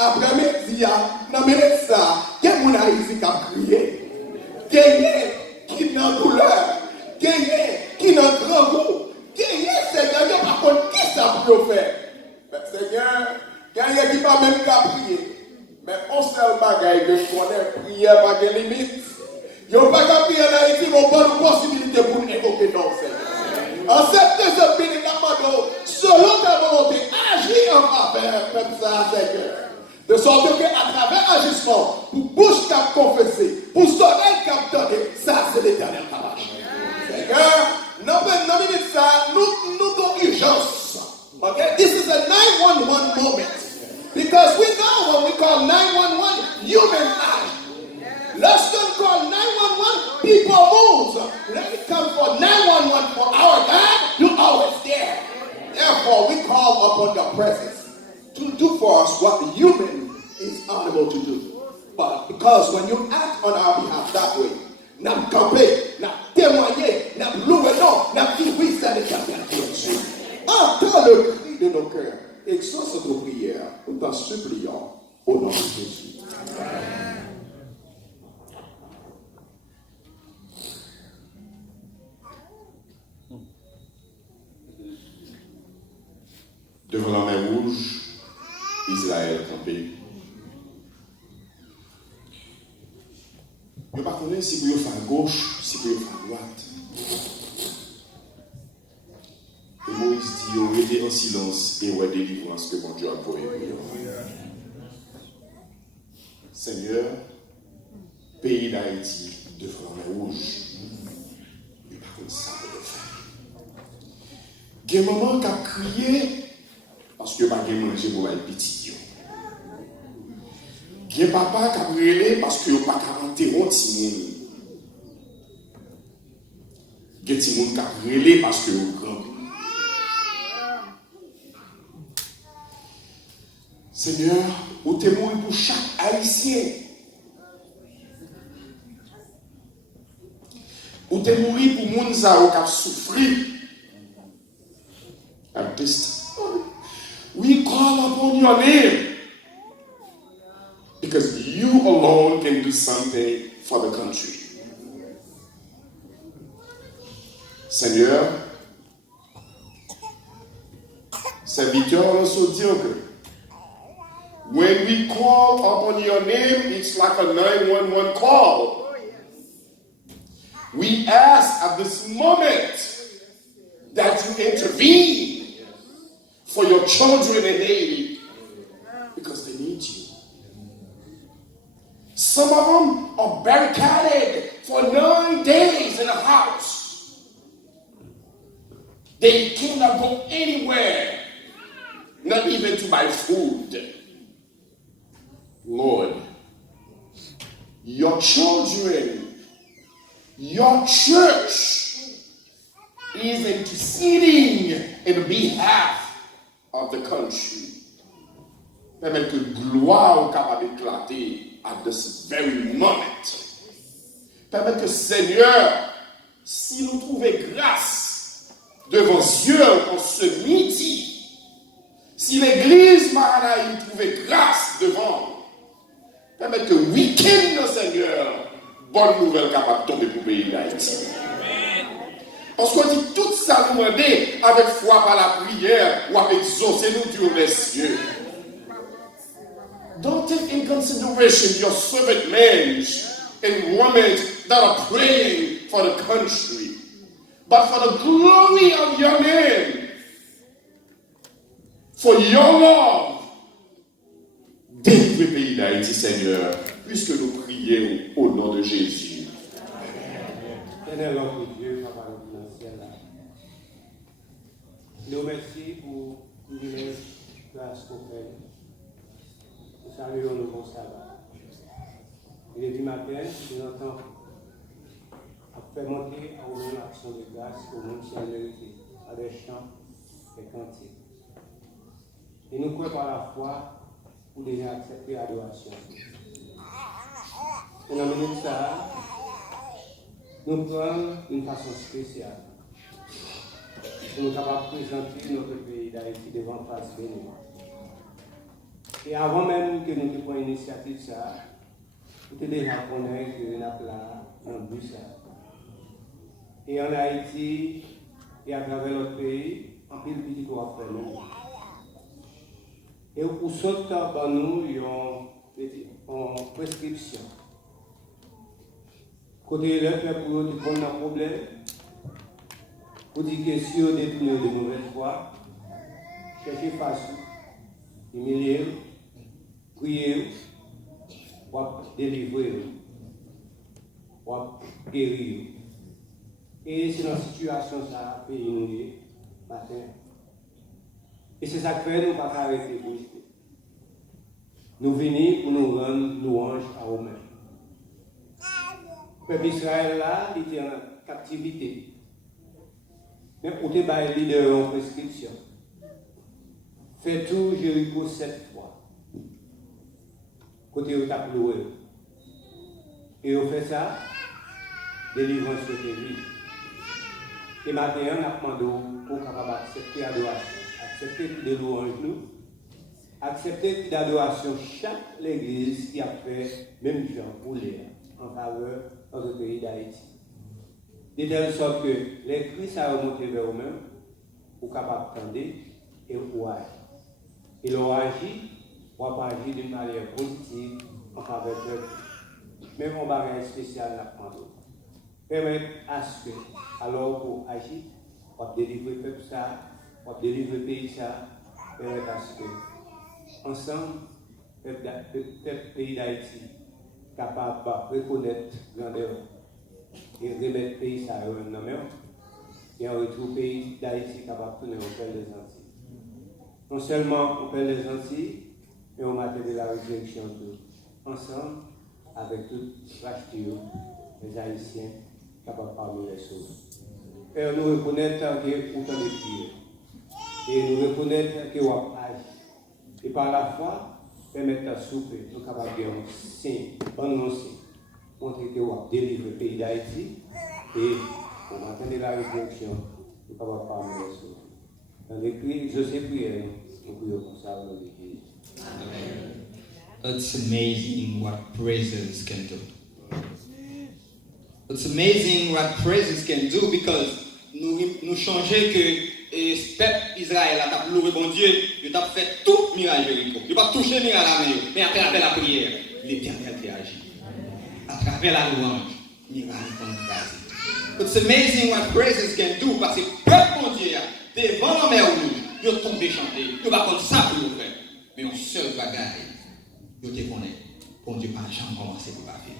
après-midi, dans mes ça, il y a des gens qui ont crié. Il y a qui ont douleur. Il y a qui ont grand goût. Il y a Seigneur, par contre, qui ça peut faire? Mais Seigneur, il y a qui ne va même pas prier. Mais on seul bagaille de connaître prière par des limites. Il n'y a pas qu'à prier en Haïti, mais on a une possibilité pour nous évoquer non, Seigneur. En cette deuxième bénédiction, selon ta volonté, agis en faveur comme ça, Seigneur. De sorte qu'à travers agissement, pour bouche qui a confessé, pour soleil qui a donné, ça c'est l'Éternel qui a marché. Seigneur, dans minute ça, nous avons urgence. Okay? This is a 911 moment. Because we know when we call 911, human act. Let's not call 911, people move. Let it come for upon your presence to do for us what the human is unable to do. But because when you act on our behalf that way, n'a campé, n'a témoigné, n'a loué, non, n'a dit oui, ça n'est qu'à bien Dieu. Entends le cri de nos cœurs, exauce nos prières, nous t'en supplions au nom de Jésus. Amen. Devant la mer Rouge, Israël campé. Je ne sais pas si vous faire à gauche, si vous faire à droite. Et Moïse dit, on était en silence et on a délivrance que mon Dieu a pour eux. Seigneur, pays d'Haïti, devant la mer Rouge. Mais par contre, ça peut le faire. Il y a un moment qui a crié, parce que pas de manger pour les petits. Il y a papa qui a brûlé parce que pas qu'à interrompre Timon. Il y a Timon qui a brûlé parce que grand. Seigneur, vous témoignez pour chaque Haïtien. Vous témoignez pour les gens qui ont souffert. I'm pissed. We call upon your name because you alone can do something for the country. Seigneur, serviteur also dit que when we call upon your name, it's like a 911 call. We ask at this moment that you intervene for your children in Haiti because they need you. Some of them are barricaded for 9 days in a house. They cannot go anywhere, not even to buy food. Lord, your children, your church is interceding in behalf of the country. Permettre que gloire capable d'éclater at this very moment. Permettre que Seigneur, si nous trouvons grâce devant Dieu en ce midi, si l'Église Mahanaïm trouvait grâce devant, permettre que week-end, Seigneur, bonne nouvelle capable de tomber pour le pays d'Haïti. Parce qu'on dit tout ça nous demander avec foi par la prière ou avec exaucer nous Dieu les cieux. Don't take in consideration your servant men and women that are praying for the country, but for the glory of your name, for your love. Délivre le pays d'Haïti, Seigneur, puisque nous prions au nom de Jésus. Seigneur notre Dieu, Papa dans le ciel, nous remercions pour l'immense grâce qu'on fait. Nous saluons le bon sabbat. Il est du matin, nous entendons faire monter à une action de grâce au monde qui a mérité, à des chants et cantiques. Et nous croyons par la foi pour déjà accepter l'adoration. Et dans la minute ça, nous prenons une façon spéciale pour nous capables de présenter notre pays d'Haïti devant face bénie. Et avant même que nous prenions l'initiative, nous avons déjà connu que nous avons là dans le but. Et en Haïti, et à travers notre pays, en pile petit pour après nous. Et pour sauter par nous, il y a une prescription. Côté le fait pour nous prendre un problème, pour dire que si on détourne de mauvaise foi, chercher face, humilier, prier, pour délivrer, pour guérir. Et c'est dans cette situation ça pays nous matin. Et c'est ça que fait nous pas arrêter. Nous venons pour nous rendre louange à nous-mêmes. Le peuple d'Israël là, il était en captivité. Mais pour te bailler leader en prescription. fait tout Jéricho 7 fois. Côté où tu as pleuré. Et on fait ça, délivrance sur tes vies. Et maintenant, on a demandé pour capable accepter l'adoration, accepter de louange nous, accepter l'adoration chaque l'église qui a fait même genre pour l'air en faveur de notre pays d'Haïti. De telle sorte que les cris ça remonté vers eux-mêmes pour capable d'entendre et pour agir. Et l'on agit, on va agir d'une manière positive en faveur de peuple. Même un bagage spécial n'a pas demandé. Permettre à ce que, alors pour agir, on va délivrer le peuple ça, on va délivrer le pays ça, permettre à ce que, ensemble, le pays d'Haïti, capable de reconnaître grandeur et remettre le pays ça à eux dans même, et en retour, le pays d'Haïti capable de tourner au père des Antilles. Non seulement au père des Antilles, mais au matin de la résurrection ensemble, avec toute racheture, les Haïtiens capables de parler les choses. Et nous reconnaître que autant de prières. Et nous reconnaître que nous avons agi. Et par la foi, permettre à souper, nous sommes capables de faire un signe, montrer que nous avons délivré le pays d'Haïti. Et au matin de la résurrection, nous sommes capables de parler les choses. Dans l'écrit, je sais prier, nous prions comme ça dans l'église. Amen. It's amazing what praises can do. It's amazing what praises can do because nous changer que peuple Israël a loué bon Dieu, il a fait tout miracle Jéricho. Il n'a pas touché miracle à la main, mais à travers la prière, l'Éternel réagit. À travers la louange, miracle est passé. It's amazing what praises can do parce que peuple bon Dieu, devant la mer rouge, il a tombé chanter. Il va comme ça pour le faire. Mais un seul bagage. Je te connais, bon Dieu, pas jamais commencé pour la vie.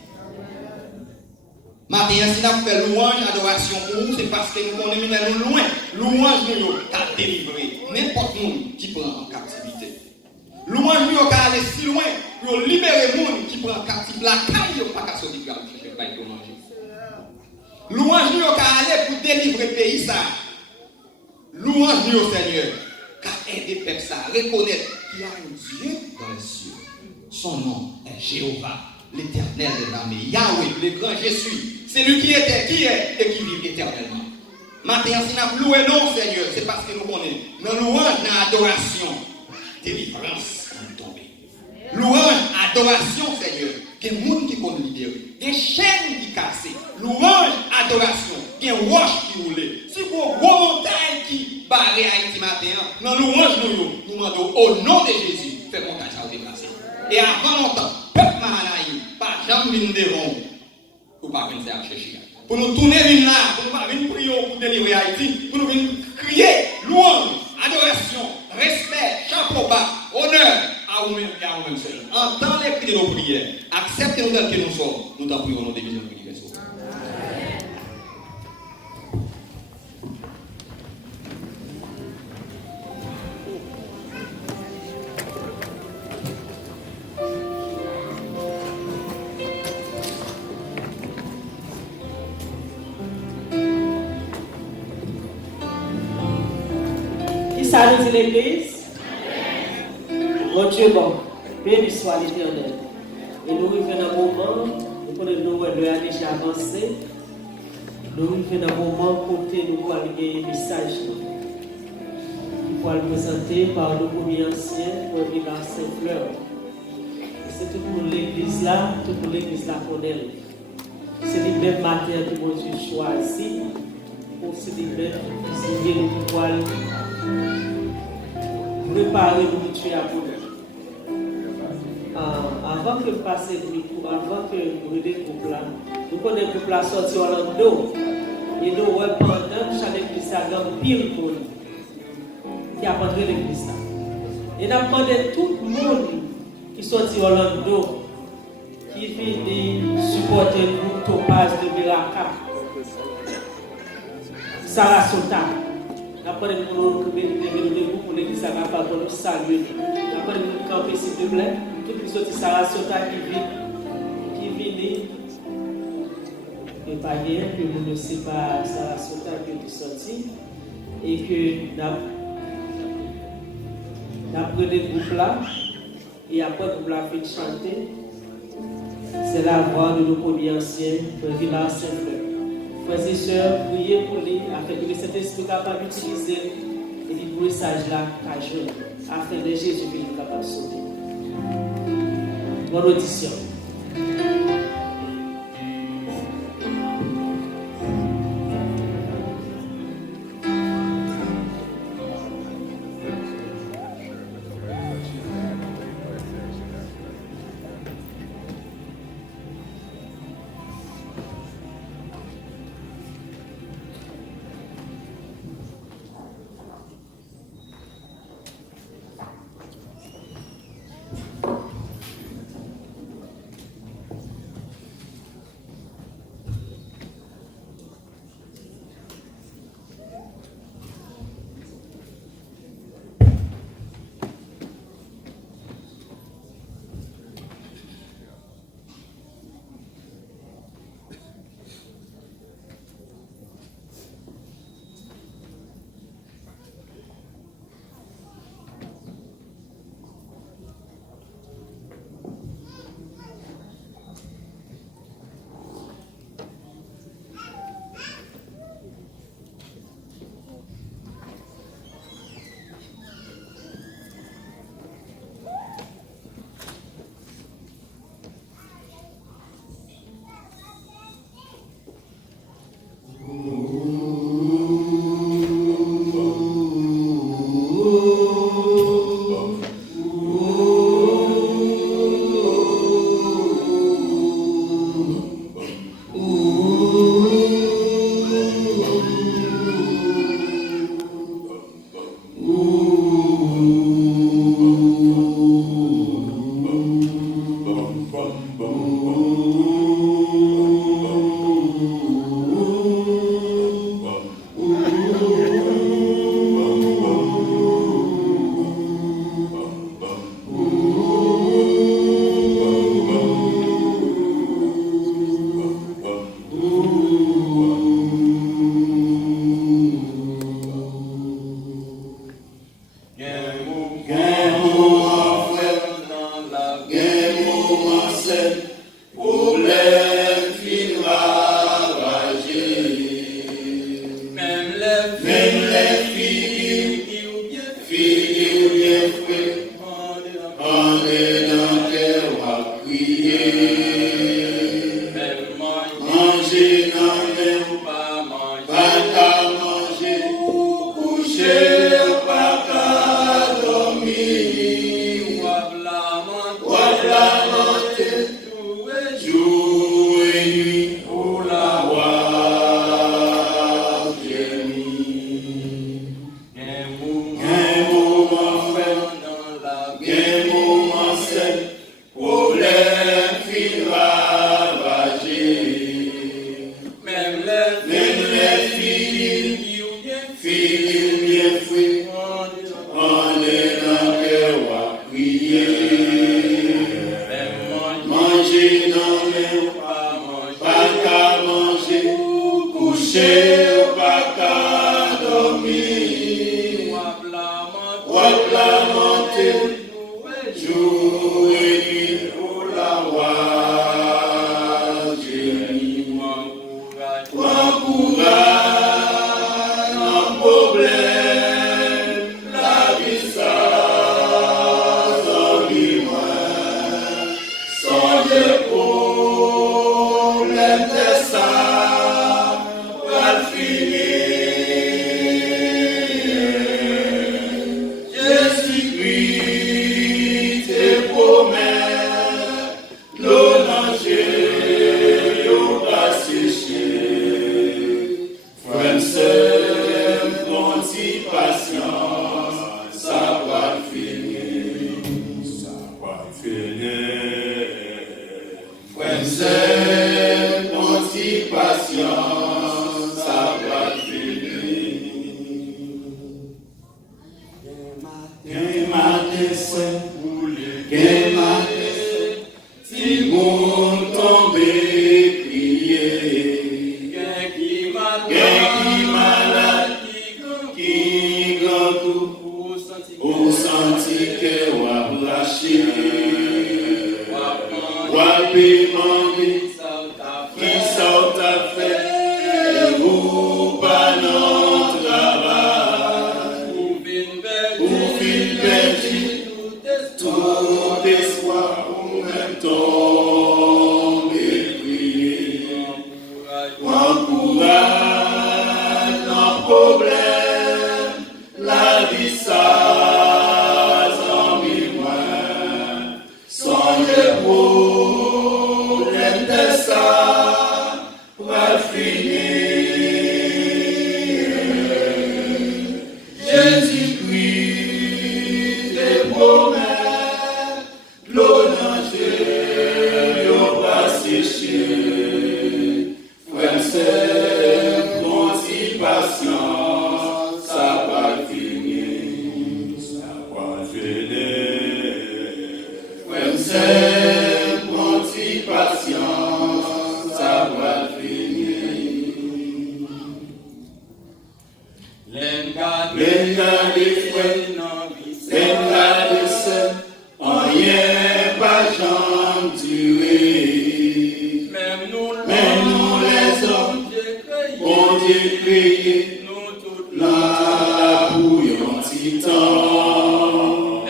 Maintenant, si nous faisons louange, adoration pour nous, c'est parce que nous connaissons loin. Louange, nous avons délivré n'importe qui qui prend en captivité. Louange, nous avons aller si loin pour libérer les gens qui prend en captivité. La caille, nous pas qu'à sortir de la pour manger. Louange, nous avons aller pour délivrer le pays. Ça. Louange, nous au Seigneur, car aider le peuple à reconnaître qu'il y a un Dieu dans les cieux. Son nom est Jéhovah, l'Éternel des armées. Yahweh, le grand je suis. C'est lui qui était, qui est et qui vit éternellement. Maintenant, si nous louons non, Seigneur, c'est parce que nous connaissons. Dans louange, dans l'adoration, délivrance nous tombe. Louange, adoration, Seigneur. Il y a des gens qui sont libérés. Des chaînes qui cassent. Louange, adoration. Il y a des roches qui roulent. Si vous avez une montagne qui barre Haïti matin, dans louange, nous demandons au nom de Jésus, faites montagne ça au déplacer. Et avant longtemps, peuple Mahanaï, pas jamais venir devant pour pas venir chercher. Pour nous tourner là, pour nous pas venir prier pour délivrer Haïti, pour nous venir crier louange, adoration, respect, chapeau bas, honneur à vous-même et à vous-même seul. Entends les cris de nos prières, acceptez-nous tels que nous sommes, nous t'en prions au nom de Jésus Christ. Ça nous dit l'église. Mon Dieu, bon, béni soit l'Éternel. Et nous vivons dans un moment, nous connaissons le déjà avancé. Nous vivons dans un moment côté nous allons gagner un message. Il faut le présenter par le premier ancien, pour vivre à Saint-Fleur. C'est tout pour l'église là, tout pour l'église là qu'on est. C'est le même matin que mon Dieu choisit pour se libérer, pour pouvoir préparer le nourriture à vous. Avant que passe le micro, avant que nous découvrions là, nous connaissons que la sortie Orlando. Et nous pendant chaque église a un pile pour nous qui a rentré l'église là. Et nous avons demandé tout le monde qui sortit Orlando, qui vient supporter nous, Topaz de Belaka, Sarasota. Après, nous pour l'église à pour nous saluer. Après, nous camper s'il te plaît. Tout le monde qui Sarasota qui vient. Et pas rien que nous ne savons pas Sarasota qui est sorti. Et que nous Après le groupe là, et après le groupe là fait chanter, c'est la voix de nos premiers anciens, de Villa Saint-Fleur. Frères et sœurs, priez pour lui, afin que cet esprit capable d'utiliser et du message là qu'à jouer, afin que Jésus puisse nous capable de sauver. Bonne audition. Gen ki problème, la vie ça, sans mémoire. Songez problème de ça, va finir. Jésus-Christ, les promesses, l'eau danger, l'eau pas sécher. Frère, c'est patience, ça va finir, ça va finir. Ouais, c'est patience, ça va finir. L'engagé, c'est rien pas jamais durer. Même nous les hommes, on dit crier. La bouillon titan,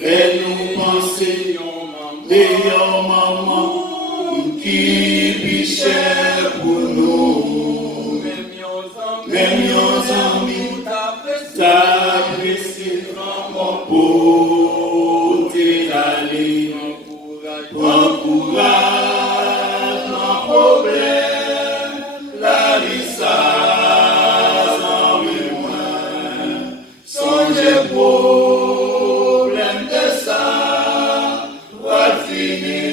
et nous pensons des mamans qui bichent pour nous. Même nos amis, t'apprécies mon beauté d'aller. Prends courage, non problème, la vie ça. Problème de ça va finir.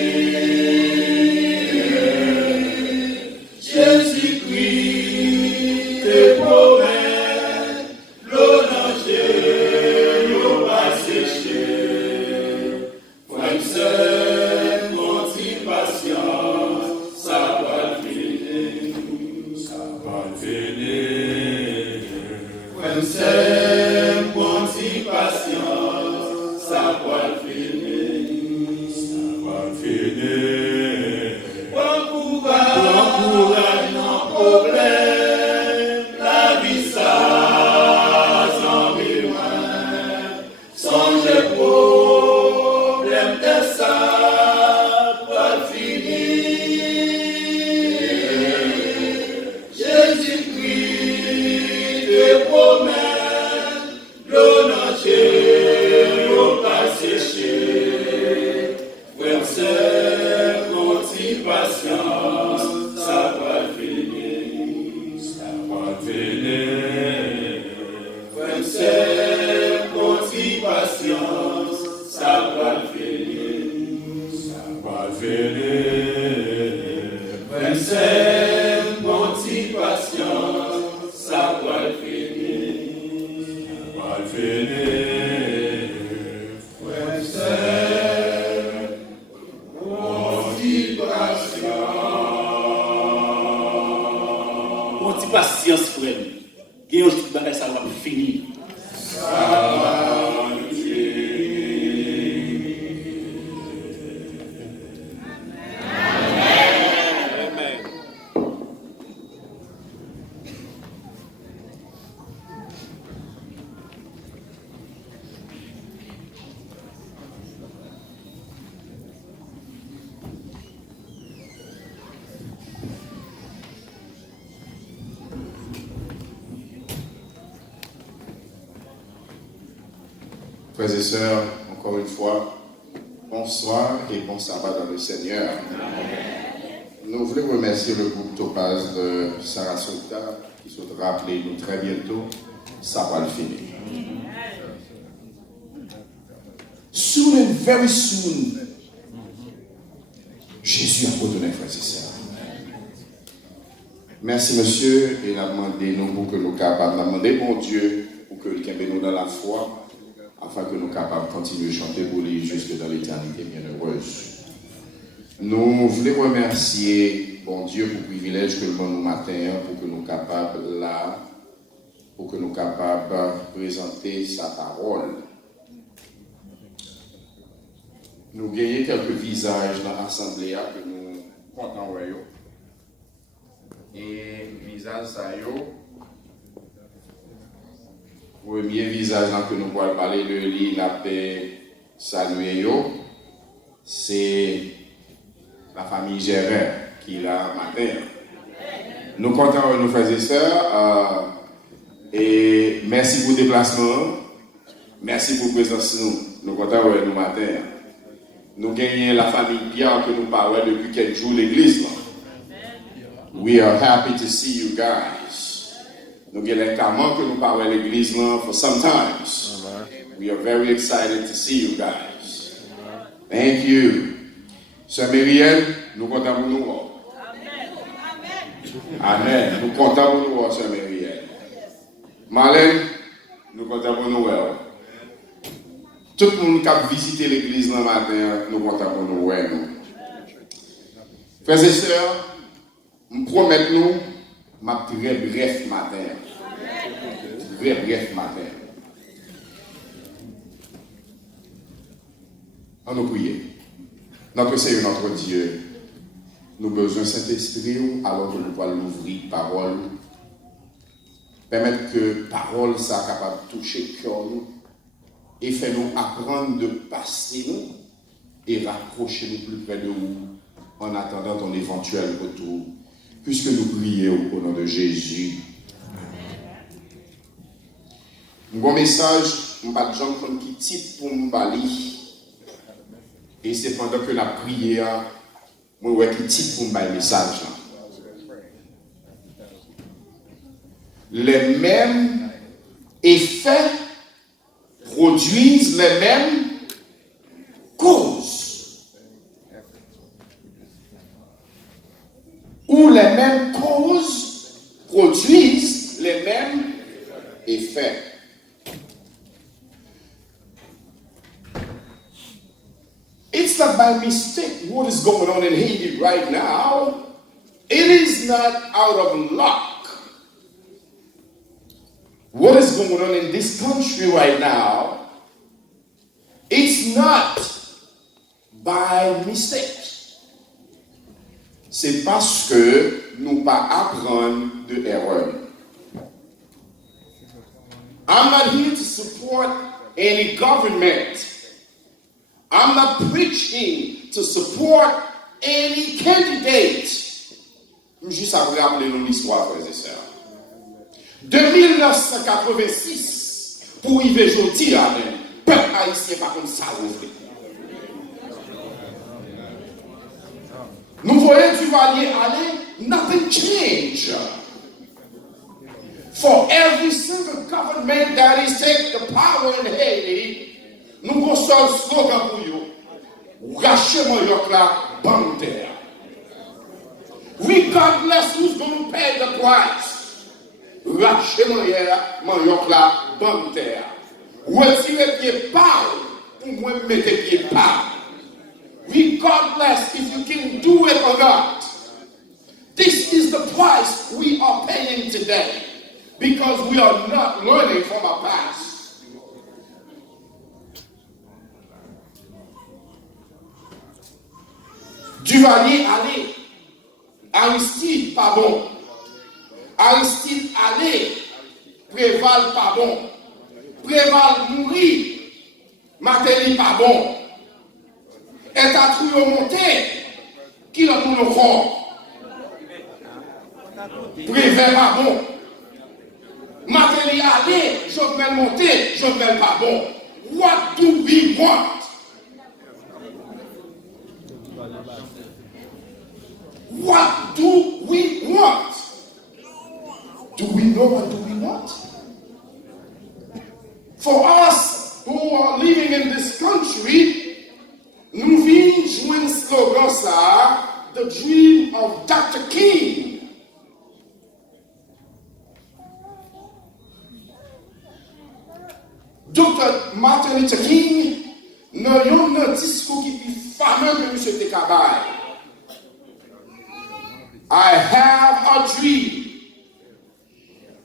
Jésus-Christ te promet l'eau danger, l'eau va sécher. Frère, c'est continue patience, ça va finir, ça va finir. Frère, c'est patience, ça va finir, ça va finir. Prends courage, non problème, la vie ça, sans mémoire. Songez problème de ça, va finir. Jésus-Christ te promet. Frère, c'est patience, ça va finir, ça va finir. Frère, c'est patience, ça va finir, ça va finir. Frère, c'est patience, ça va finir, ça va finir. Patience, frère. Qui est aussi bagage, ça va finir. Ça va Amen. Frères et sœurs, encore une fois, bonsoir et bon sabbat dans le Seigneur. Nous voulons remercier le groupe Topaz de Sarasota qui se rappeler nous très bientôt, ça va le finir. Soon and very soon, Jésus a retourné, frères et sœurs. Merci, monsieur, et a demandé nous pour que nous capables, a demandé bon Dieu pour que nous dans la foi, afin que nous capables de continuer à chanter pour lui jusque dans l'éternité bienheureuse. Nous voulons remercier bon Dieu pour le privilège que nous avons matin, pour que nous capables là, pour que nous capables de présenter sa parole. Nous gagnons quelques visages dans l'assemblée que nous comptons. Et visage ça premier visage que nous pouvons parler de lui, n'a pas salué, c'est la famille Gérin qui l'a matin. Nous comptons nos frères et sœurs merci pour le déplacement. Merci pour la présence nous. Nous comptons nous matin. Nous gagnons la famille Pierre que nous parlons depuis quelques jours l'église. We are happy to see you guys. Nous gagnons les camons que nous parlons l'église for some times. We are very excited to see you guys. Thank you. Sœur Myriel, nous comptons pour nous. Amen. Nous comptons pour nous, Sœur Myriel. Marlène, nous comptons pour nous. Tout le monde qui a visité l'église le matin, nous comptons pour nous. Frères et sœurs, nous promettons, ma très bref matin. Très bref matin. On nous prie. Notre Seigneur, notre Dieu, nous avons besoin de Saint-Esprit alors que nous pouvons l'ouvrir parole. Permettre que parole soit capable de toucher le cœur nous et faire nous apprendre de passer nous et rapprocher nous plus près de vous en attendant ton éventuel retour. Puisque nous prions au nom de Jésus. Mon message, je ne vais pas qui titre pour me balayer. Et c'est pendant que la prière, je vais qui titre pour me message. Les mêmes effets produisent les mêmes causes. Ou les mêmes causes produisent les mêmes effets. It's not by mistake what is going on in Haiti right now. It is not out of luck. What is going on in this country right now, it's not by mistake. C'est parce que nous pas apprendre de l'erreur. I'm not here to support any government. I'm not preaching to support any candidate. Juste à vous rappeler l'histoire, frères et sœurs. De 1986 pour y arriver aujourd'hui, peuple haïtien par contre ça ouvre. Nous voyons Duvalier aller, nothing changed. For every single government that is taking the power in Haiti, nous avons un seul slogan pour eux. Rachez-moi là, bonne terre. Regardless who's going to pay the price. Rachez-moi là, bonne terre. Retirez pied pas pour moi mettre pied pas. Regardless if you can do it or not. This is the price we are paying today because we are not learning from our past. Duvalier allez, Aristide pas bon. Aristide allez, Préval pas bon. Préval mourir, Matéli pas bon. Et à tout monté, qui l'a pour le corps. Préval pas bon. Matéli allez, Jovenel monté, Jovenel pas bon. What do we want? What do we want? Do we know what do we want? For us who are living in this country, nous venons jouer un slogan ça, the dream of Dr. King. Dr. Martin Luther King, n'a yon un discours qui est plus fameux que M. Tekabay. I have a dream.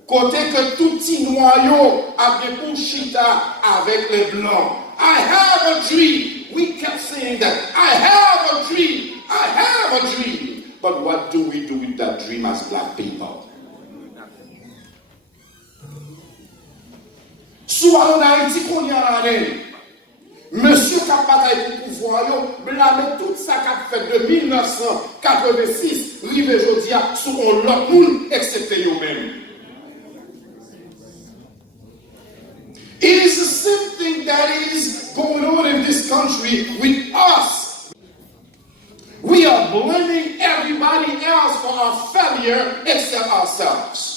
Côté que tout petit noyau a bien pour chita avec les blancs. I have a dream. We kept saying that. I have a dream. I have a dream. But what do we do with that dream as black people? Soit en Haïti qu'on y a l'année. Monsieur qui a bataillé pour pouvoir, blâmer tout ça qu'a fait de 1986, rive aujourd'hui, sur l'autre monde, excepté eux-mêmes. everything that is going on in this country with us. We are blaming everybody else for our failure except ourselves.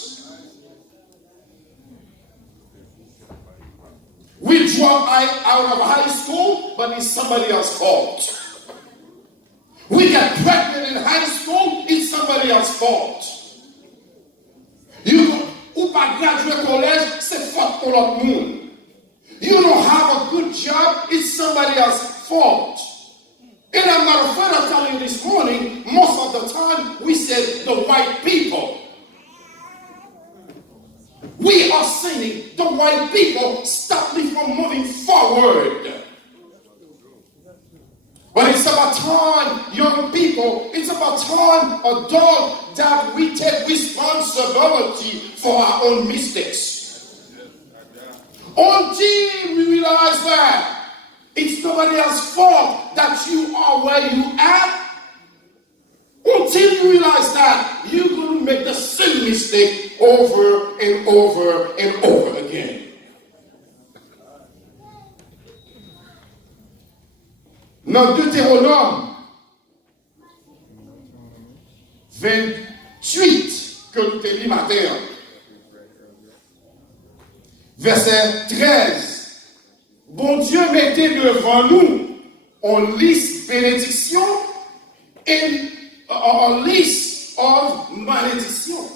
We drop out of high school, but it's somebody else's fault. We get pregnant in high school, it's somebody else's fault. You ou pas graduate college, c'est faute pour l'autre monde. You don't have a good job, it's somebody else's fault. And I'm not afraid of telling you this morning, most of the time we said the white people. We are saying the white people stop me from moving forward. But it's about time, young people, it's about time, adults, that we take responsibility for our own mistakes. Until we realize that it's nobody else's fault that you are where you are, until you realize that you're going to make the same mistake over and over and over again. Dans Deutéronome 28 que nous t'ai dit matin, verset 13, bon Dieu mettait devant nous une liste bénédiction et une liste of malédiction.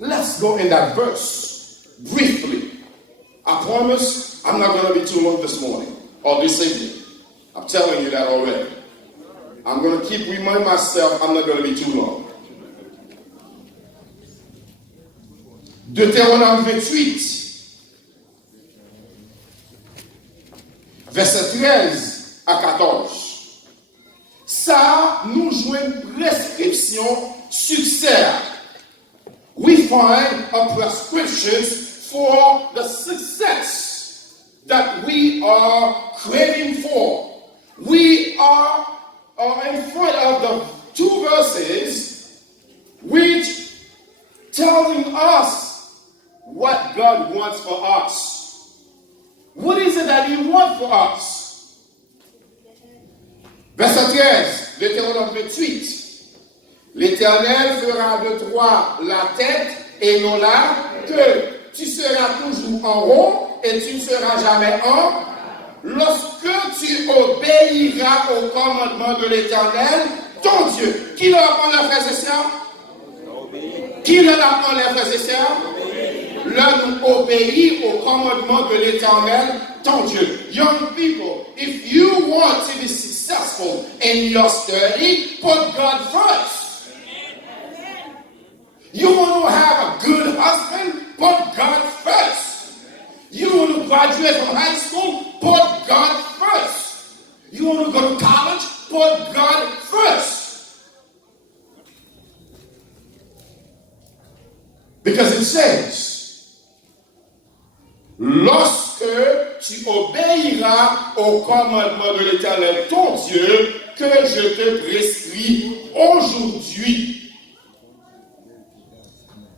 Let's go in that verse briefly. I promise I'm not going to be too long this morning. Or this evening. I'm telling you that already. I'm going to keep reminding myself I'm not going to be too long. Deutéronome 28, verset 13 à 14. Ça nous joue une prescription succès. We find a prescription for the success that we are craving for. We are in front of the two verses which telling us what God wants for us. What is it that He wants for us? Verset 13, Deutéronome 28. L'Éternel fera de toi la tête et non la queue. Tu seras toujours en haut et tu ne seras jamais en. Lorsque tu obéiras au commandement de l'Éternel, ton Dieu. Qui leur apprend les frères et sœurs? Qui leur apprend les frères et sœurs? Leur nous obéit au commandement de l'Éternel, ton Dieu. Young people, if you want to be successful in your study, put God first. You want to have a good husband? Put God first. You want to graduate from high school? Put God first. You want to go to college? Put God first. Because it says, lorsque tu obéiras au commandement de l'Éternel, ton Dieu, que je te prescris aujourd'hui.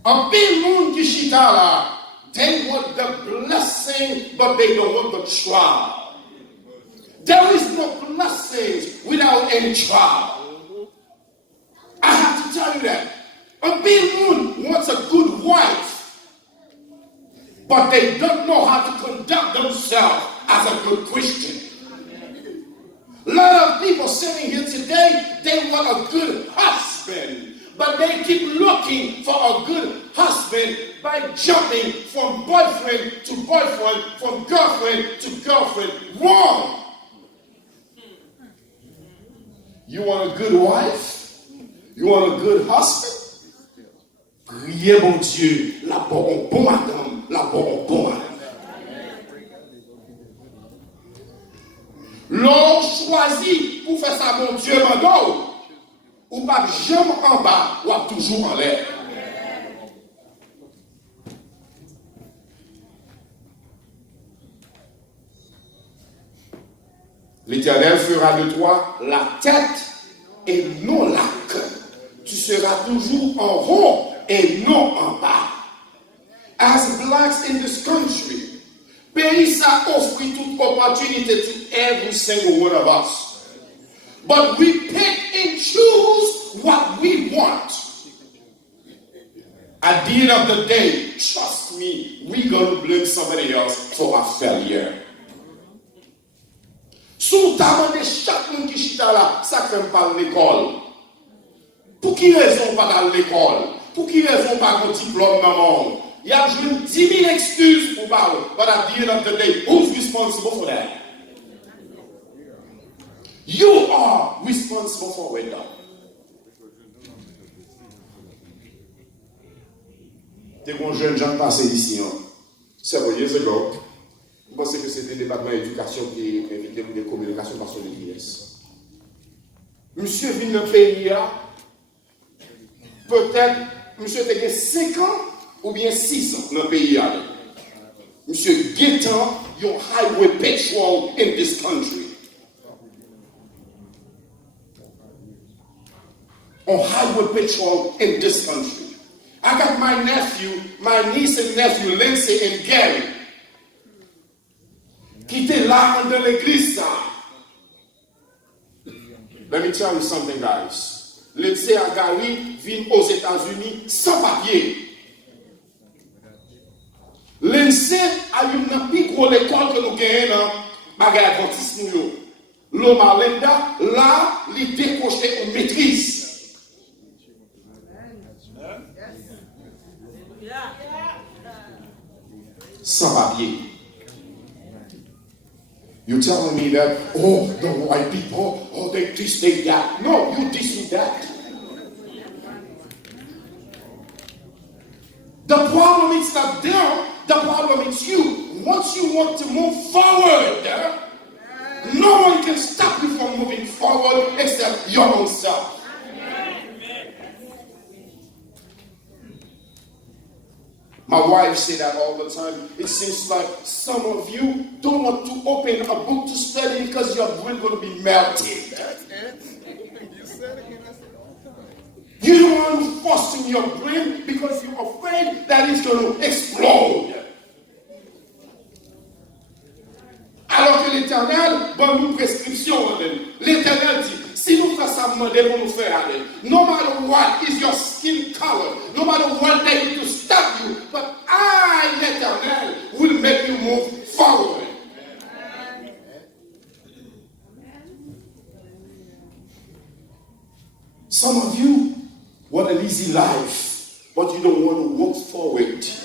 A big moon kishitala, they want the blessing, but they don't want the trial. There is no blessings without any trial. I have to tell you that. A big moon wants a good wife, but they don't know how to conduct themselves as a good Christian. A lot of people sitting here today, they want a good husband. But they keep looking for a good husband by jumping from boyfriend to boyfriend, from girlfriend to girlfriend. Wrong. You want a good wife? You want a good husband? Priez mon Dieu, la bonne madame, la bonne madame. L'on choisit pour faire ça, mon Dieu, madame. Ou pas jamais en bas, ou toujours en l'air. L'Éternel fera de toi la tête et non la queue. Tu seras toujours en haut et non en bas. As blacks in this country, pays ça offre toute opportunité to every single one of us. But we pick and choose what we want. At the end of the day, trust me, we're going to blame somebody else for our failure. Sous ta de chaque monde qui chita là, ça fait pas l'école. Pour qui raison pas à l'école? Pour qui raison pas un diplôme maman? Il y a 10 000 excuses pour parler. But at the end of the day, who's responsible for that? You are responsible for it. T'es un jeune gens passé ici, several years ago. Je pense que c'était le département d'éducation qui invitait pour des communications par son église. Monsieur vient dans le pays, peut-être, monsieur a 5 ans ou bien 6 ans dans le pays. Monsieur Guetan, your highway patrol in this country. On highway patrol in this country. I got my niece and nephew, Lindsay and Gary, qui étaient là dans l'église. Let me tell you something, guys. Lindsay et Gary viennent aux États-Unis sans papier. Lindsay a une plus grosse école que nous gagnons dans la Adventiste. L'homme à Linda, là, il décroché une maîtrise. Sans papier. You're telling me that, oh, the white people, oh, they this, they that. No, you this and that. The problem is not them, the problem is you. Once you want to move forward, no one can stop you from moving forward except your own self. My wife said that all the time. It seems like some of you don't want to open a book to study because your brain will be melted. You don't want to fasten your brain because you're afraid that it's going to explode. Alors que l'Éternel donne une prescription. L'Éternel dit, si nous faisons ça, demandez pour nous faire aller. No matter what is your skin color, no matter what they need to stop you, but I, l'Éternel, will make you move forward. Some of you want an easy life, but you don't want to work for it.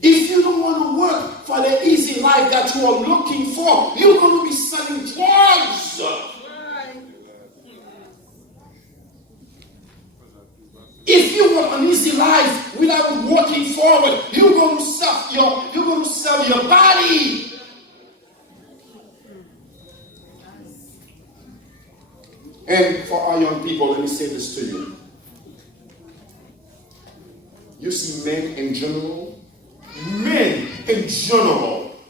If you don't want to work for the easy life that you are looking for, you're going to be selling drugs. If you want an easy life without working forward, you're going to sell your body. And for our young people, let me say this to you. You see men in general,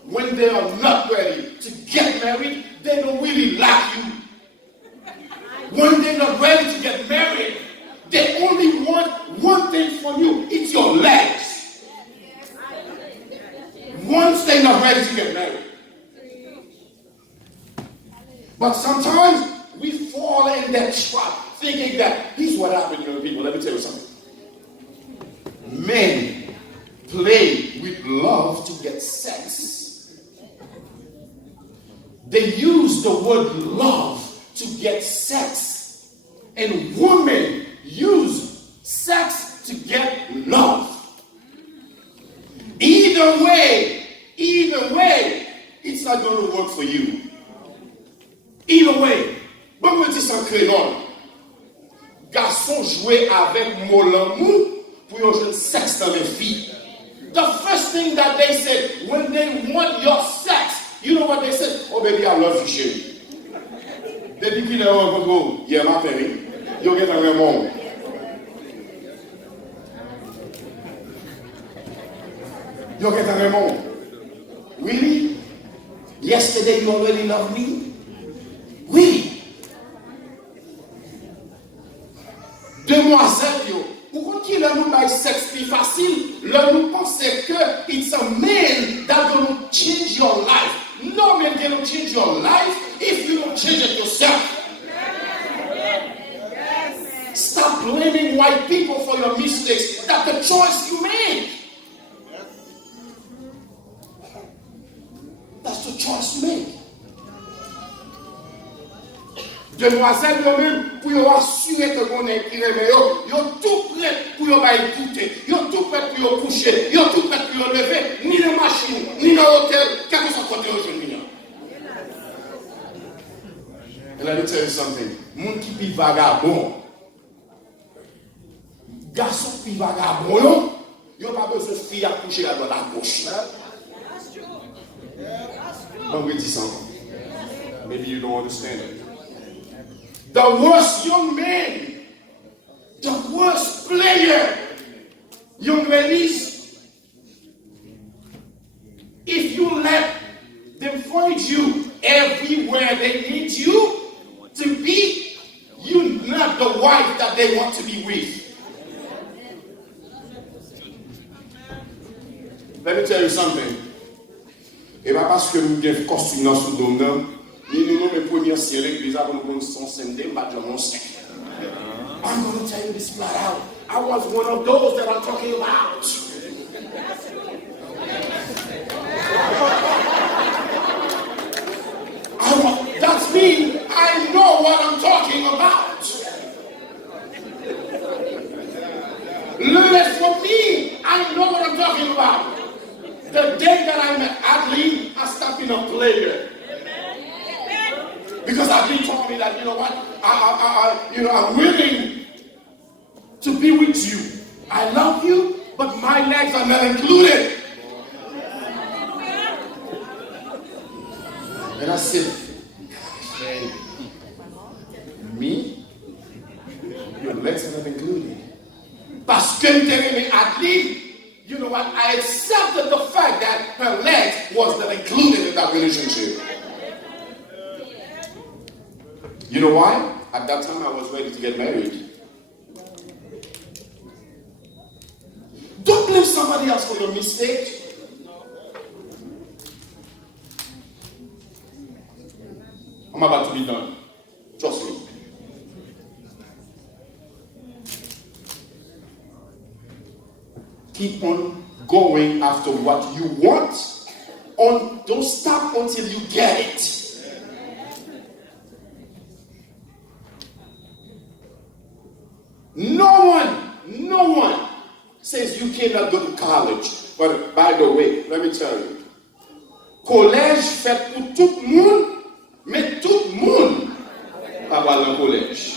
when they are not ready to get married, they don't really like you. When they're not ready to get married, they only want one thing from you. It's your legs. Once they're not ready to get married. But sometimes we fall in that trap thinking that, here's what happened, young people. Let me tell you something. Men play with love to get sex. They use the word love to get sex. And women use sex to get love. Either way, it's not going to work for you. Either way. Bon, me dis sans créole. Garçon jouer avec Molamou pour yon jeune sexe dans les filles. The first thing that they said when they want your sex, you know what they said? Oh baby, I love you, chérie. Depuis qu'il est en Congo, il y a ma famille. Yo get un monde. Yo get un monde. Really? Yesterday you already loved me? Really? Demoiselle, yo, pourquoi qu'il a nous bail sexe plus facile, là nous pensons que it's a man that gonna change your life. No man gonna change your life if you don't change it yourself. Stop blaming white people for your mistakes. That's the choice you made. That's the choice you made. Demoiselles eux-mêmes, pour vous assurer que vous êtes irrémédiable, ils sont tout prêts pour vous écouter, ils sont tout prêts pour vous coucher, ils sont tout prêts pour vous lever, ni dans la machine, ni dans l'hôtel, quel que soit côté aujourd'hui. And let me tell you something, moun qui pi vagabond, garçon qui vagabond, ils n'ont pas besoin de fille à coucher à droite à gauche. I'm going to say something. Maybe you don't understand it. The worst young man, the worst player, young ladies, if you let them find you everywhere they need you to be, you're not the wife that they want to be with. Let me tell you something. Et pas parce que nous avons costume dans ce domaine, ni nous sommes les premiers ciels, l'église avant nous sommes scindés, I'm going to tell you this flat out. I was one of those that I'm talking about. That's me. I know what I'm talking about. Learn from me. I know what I'm talking about. The day that I met Adeline, I stopped being a player. Because Adeline told me that, you know what, I'm willing to be with you. I love you, but my legs are not included. And I said, me? Your legs are not included. Parce que Adeline, you know what, I accepted the fact that her legs was not included in that relationship. You know why? At that time, I was ready to get married. Don't blame somebody else for your mistake. I'm about to be done. Trust me. Keep on going after what you want. Don't stop until you get it. No one says you cannot go to college. But by the way, let me tell you, collège fait pour tout le monde, mais tout le monde va pas dans le collège.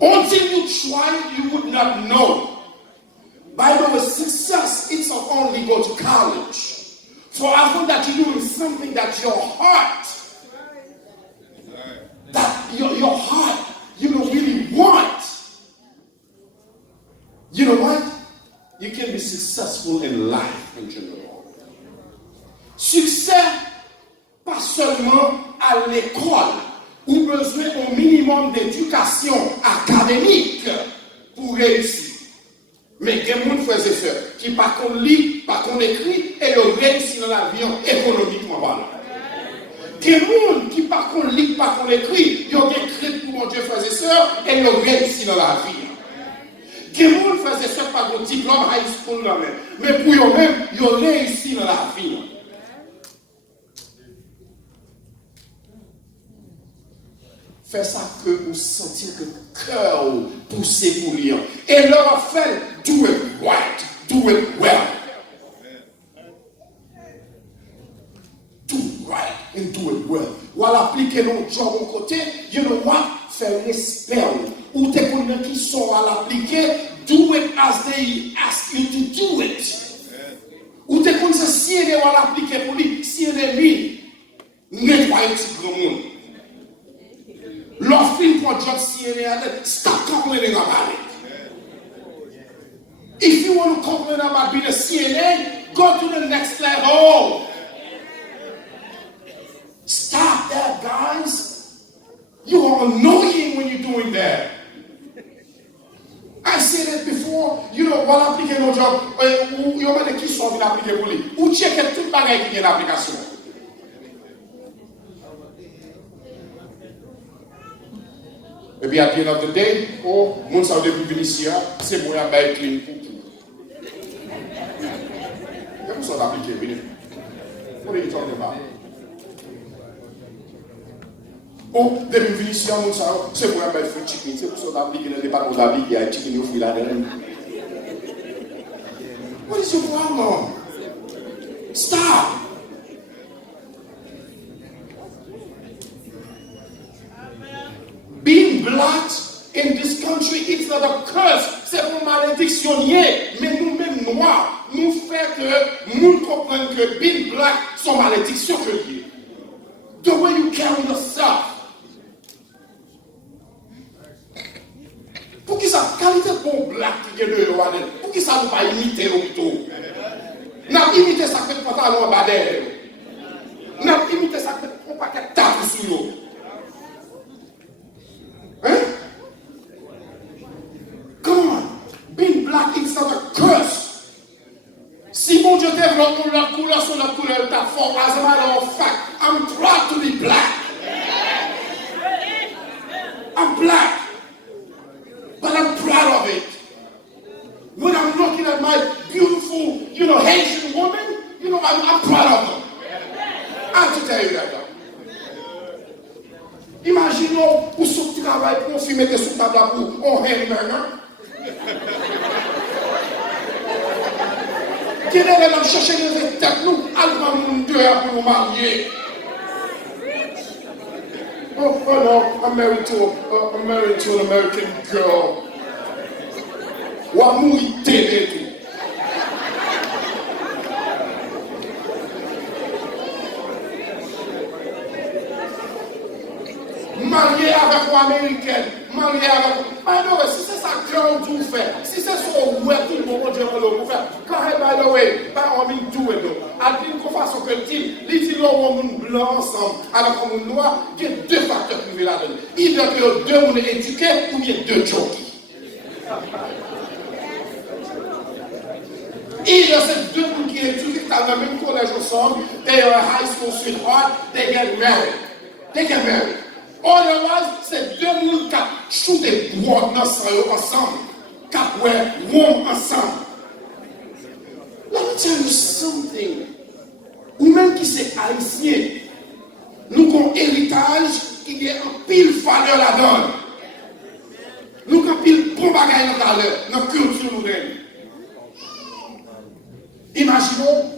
Until you try, you would not know. By the way, success, it's not only go to college. For as long that you're doing something that your heart, your heart, you don't really want. You know what? You can be successful in life in general. Succès, pas seulement à l'école, ou besoin au minimum d'éducation académique pour réussir. Mais il y a des gens, frères et sœurs, qui ne pas qu'on lit, pas qu'on écrit, et ils réussissent dans l'avion économiquement parlant. Il y a des gens qui ne pas qu'on lit, pas qu'on écrit, ils ont écrit pour mon Dieu, frères et sœurs, et ils réussissent dans la vie. Il y a des gens, frères et sœurs, pas qu'on diplôme high school, mais pour eux-mêmes, ils ont réussi dans la vie. Fais ça que vous sentez que le cœur pousse pour lire. Et leur fait, do it right, do it well. Do it right and do it well. Ou à l'appliquer nos job au côté, you know what? Fais respect. Ou t'es connais qui sont à l'appliquer, do it as they ask you to do it. Ou t'es connais si elle est à l'appliquer pour lui, si elle est mis, nettoyer ce grand monde. Love film for job CNN, stop complaining about it. If you want to complain about being a CNN, go to the next level. Stop that, guys. You are annoying when you're doing that. I said it before. va l'appliquer nos jobs, ou il y a des qui sont venus appliquer pour lui. Ou checker tout le bagage qui est l'application. Et puis à the end of the day, oh, mon ça depuis venir ici, c'est moi qui vais clean pour tout. Comment ça d'appliquer, venez. What are you talking about? Oh, depuis venir ici, mon ça, c'est moi qui vais faire chicken, c'est pour ça d'appliquer dans le département d'appliquer, il y a chicken au fil là-dedans. What is your problem? Stop. Being black in this country, it's not a curse. C'est une malédiction. Mais nous-mêmes noirs, nous fait que nous comprenons que being black, c'est une malédiction que lié. The way you carry yourself. Pour qui ça, qualité bon black qui est de l'eau, pour qui ça nous va imiter l'auto? N'a imité ça fait pantalon en bas d'elle. N'a imité ça fait un paquet de tapes sur nous. Hein? Come on. Being black is not a curse. Si mon Dieu développe la couleur sur la couleur de ta forme, as a matter of fact, I'm proud to be black. I'm black. But I'm proud of it. When I'm looking at my beautiful, Haitian woman, I'm proud of them. I have to tell you that. Imaginons pour ce petit travail pour se mettre sur table pour on hand maintenant. Quel est le chercher les têtes nous, allemand nous dehors pour nous marier. Oh no, I'm married to an American girl. Ou à mourir télé tout. Marié avec une américaine, marié avec. Non, si c'est ça que tout fait, si c'est ça où tout le monde veut faire, quand by the way, on mean do it though. À dire qu'on fasse que les gens blancs ensemble avec un monde noir, il y a deux facteurs privés là-dedans. Il y a deux monde éduqués ou bien deux jockeys. Il y a ces deux monde qui étudient dans le même collège ensemble, they are high school sweetheart, they get married. Otherwise, c'est deux moules qui chouent des bois ensemble, qui ont ensemble. Let me tell you something. Ou même qui c'est haïtien, nous avons un héritage qui est un pile valeur là-dedans. Nous avons un pile bon bagage dans la culture moderne. Imaginons,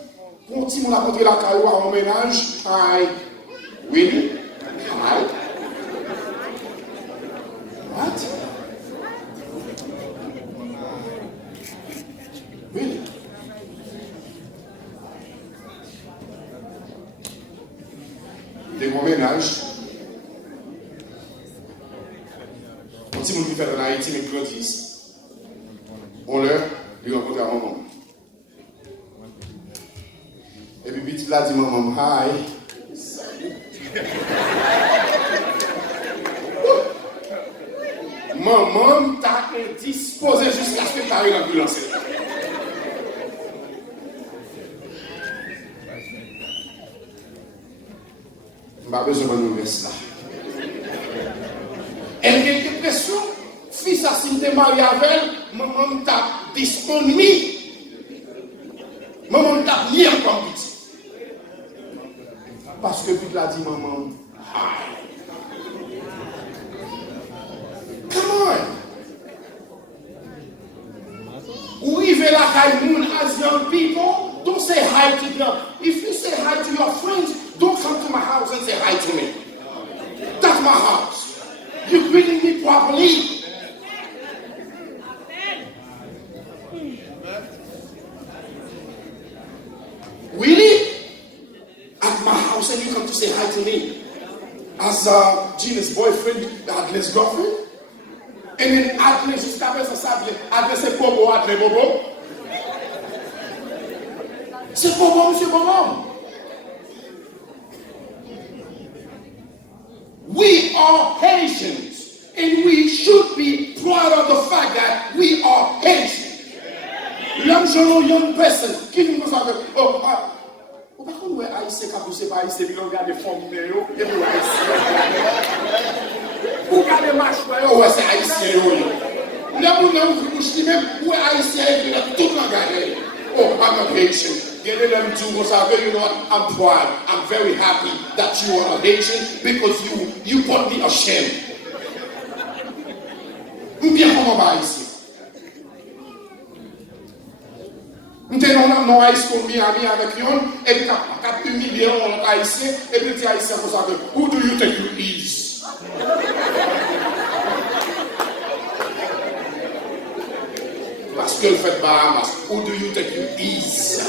pour un petit monde à côté de la caillou à un ménage, really? What? Really? Des gros ménages. Un petit monde qui fait en Haïti, mais grandissent. On leur lui rencontre à maman. Et puis, petit là dit maman, hi. Maman t'a disposé jusqu'à ce que tu arrives à l'ambulance. Je n'ai pas besoin de nous laisser là. Elle a une pression. Fils à si tu marié avec elle, maman t'a disponible. Maman t'a mis en compétition. Parce que tu l'as dit, maman, hi. Come on. We even like as young people, don't say hi to them. If you say hi to your friends, don't come to my house and say hi to me. That's my house. You're greeting me properly. Really? At my house and you come to say hi to me? As Gina's boyfriend, Adler's girlfriend? Et then Adler, jusqu'à présent, ça Adler, c'est Bobo, Adler, Bobo. C'est Bobo, monsieur Bobo. We are Haitians, and we should be proud of the fact that we are Haitians. L'homme, je young person, qui nous dit que, oh, ou par contre, ouais, haïtien, quand vous savez pas haïtien, puis on regarde les formes numéro, et puis haïtien. Ou regardez mâchoire, ouais, c'est haïtien, oui. L'homme, vous bouchez même, ouais, haïtien, et puis là, tout le regardez. Oh, I'm a Haitian. Get them to you know what? I'm proud. I'm very happy that you are a Haitian because you put me ashamed. Nous bien comment on va ici. Nous sommes dans high school Miami avec nous et puis quand humilié on haïtien et puis haïtien pour ça que who do you think you is? Parce que le fait Bahamas, who do you think you is?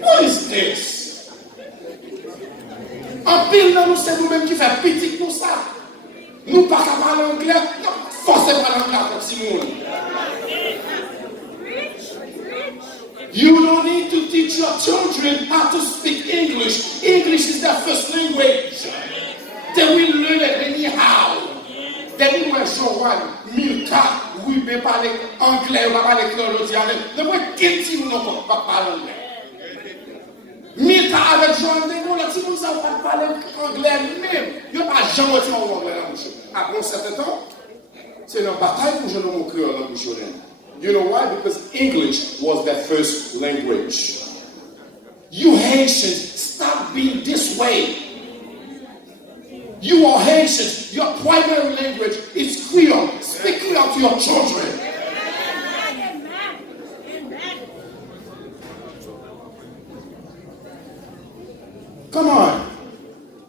What is this? En pile, nous, c'est nous-mêmes qui faisons petit pour ça. Nous pas qu'à parler anglais, nous forcément parler anglais comme si nous. You don't need to teach your children how to speak English. English is their first language. They will learn it anyhow. They will learn Joanne, Milka, oui, mais parler anglais, on va parler créole, ne pas quitter nous non pas parler anglais. Milka avec Joanne, là, si vous ne savez pas parler anglais même, il n'y a pas jamais de anglais dans la bouche. Après un certain temps, c'est une bataille pour je ne me créole dans la bouche. You know why? Because English was their first language. You Haitians, stop being this way. You are Haitians. Your primary language is Creole. Speak Creole to your children. Come on.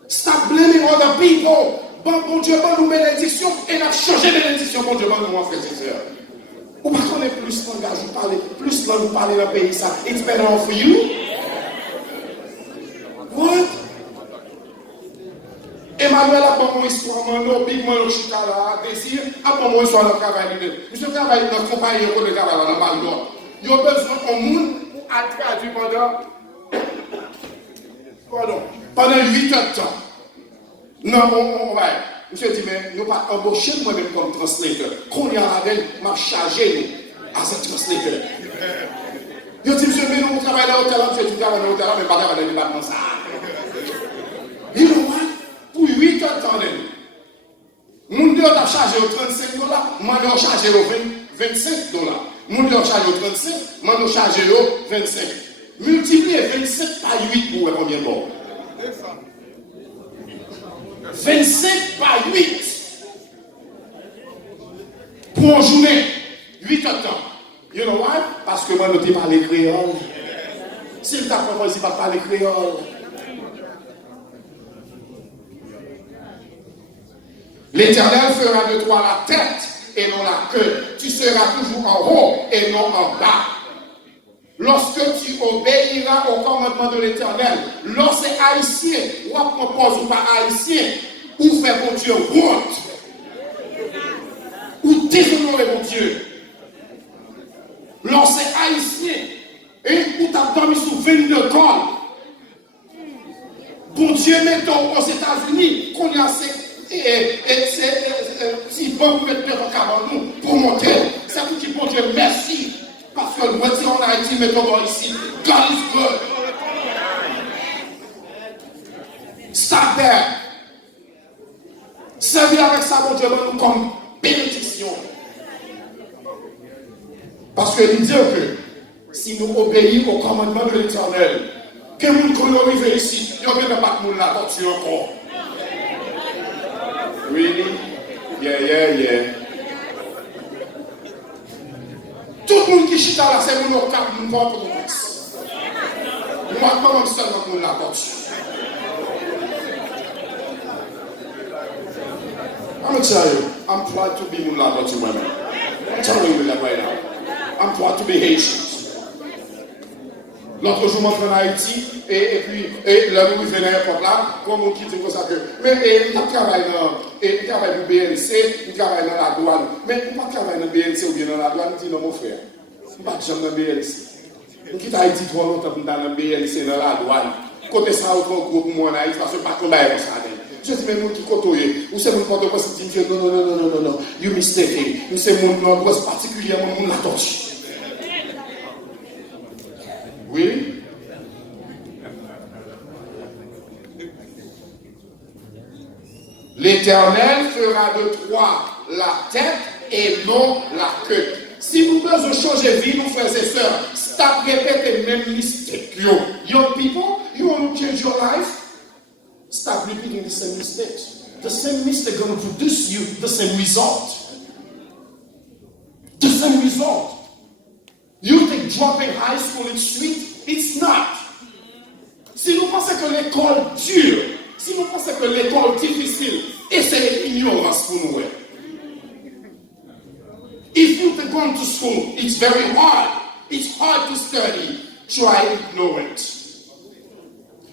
Stop blaming other people. Bon Dieu, bon nous bénédiction. Et n'a changé bénédiction. Bon Dieu, bon nous frères et sœurs. Ou pas qu'on ait plus langage, vous parlez, plus langue vous parlez dans le pays, ça, it's better for you? What? Emmanuel a bon mon histoire, mon big mon chitala, désir, a bon mon histoire dans le travail. Monsieur travaille dans la compagnie pour le travail dans le Val d'Or. Il y a besoin qu'on monde à traduire pendant 8 ans de temps. Non, on va. Monsieur dit, mais nous pas embauché moi-même comme translateur. Qu'on y a avec m'a chargé à ce translateur. Je dis, monsieur, mais nous travaillons dans l'hôtel, monsieur, tu travailles dans l'hôtel, mais pas dans le département ça. You know what? Pour 8 ans de temps, nous devons charger au $35, moi je charger au $25. Nous devons charger au 35, moi je charger au 25. Multipliez 27 par 8 pour combien de morts? 25 par 8 pour une journée, 8 heures de temps. You know why? Parce que moi, je ne parle pas créole. Si je t'apprends pas, je ne parle pas créole. L'Éternel fera de toi la tête et non la queue. Tu seras toujours en haut et non en bas. Lorsque tu obéiras au commandement de l'Éternel, lorsque haïtien, ou propose ou pas haïtien, ou fait mon Dieu honte, ou déshonorer mon Dieu. Lorsque haïtien, et ou t'as dormi sous 22 cordes, bon Dieu mettons aux États-Unis, qu'on a ces petits bons pour mettre devant cabane pour monter. Ça vous dit bon Dieu merci. Parce que le moitié en Haïti, mettons ici, God is good. Stop there. Servir avec ça, mon Dieu, nous comme bénédiction. Parce que il dit que si nous obéissons au commandement de l'Éternel, que nous nous arrivons ici, il n'y a pas de battre nous là, tu encore. Really? Yeah. Tout le monde qui chita là, c'est mon cap, mon corps pour nous. Moi, comment seulement pour la porte. I'm going to tell you, I'm proud to be Mullah to women. I'm telling you that right now. I'm proud to be Haitian. L'autre jour, je suis en Haïti, et puis, là, nous venons à l'aéroport là, comme on quitte comme ça que. Mais, nous travaillons pour BNC, nous travaillons dans la douane. Mais, nous ne travaillons pas dans BNC ou bien dans la douane, nous disons, non, mon frère, nous ne sommes pas dans BNC. Nous quittons Haïti trop longtemps pour dans la BNC, dans la douane. Côté ça, autre groupe, moi, en Haïti, parce que pas combat avec ça. Je dis, mais nous qui côtoyons, ou c'est mon compte de poste qui dit, non, you mistaken. Nous, c'est mon endroit particulièrement mon attention. L'Éternel fera de toi la tête et non la queue. Si nous devons changer de vie, nos frères et sœurs, stop répéter les mêmes mistakes. Young people, you want to change your life? Stop repeating the same mistakes. The same mistake going to produce you the same result. The same result. You think dropping high school is sweet? It's not. Si nous pensons que l'école dure, si nous pensons que l'école difficile, et c'est l'ignorance pour nous. If you think going to school, it's very hard. It's hard to study. Try ignorance.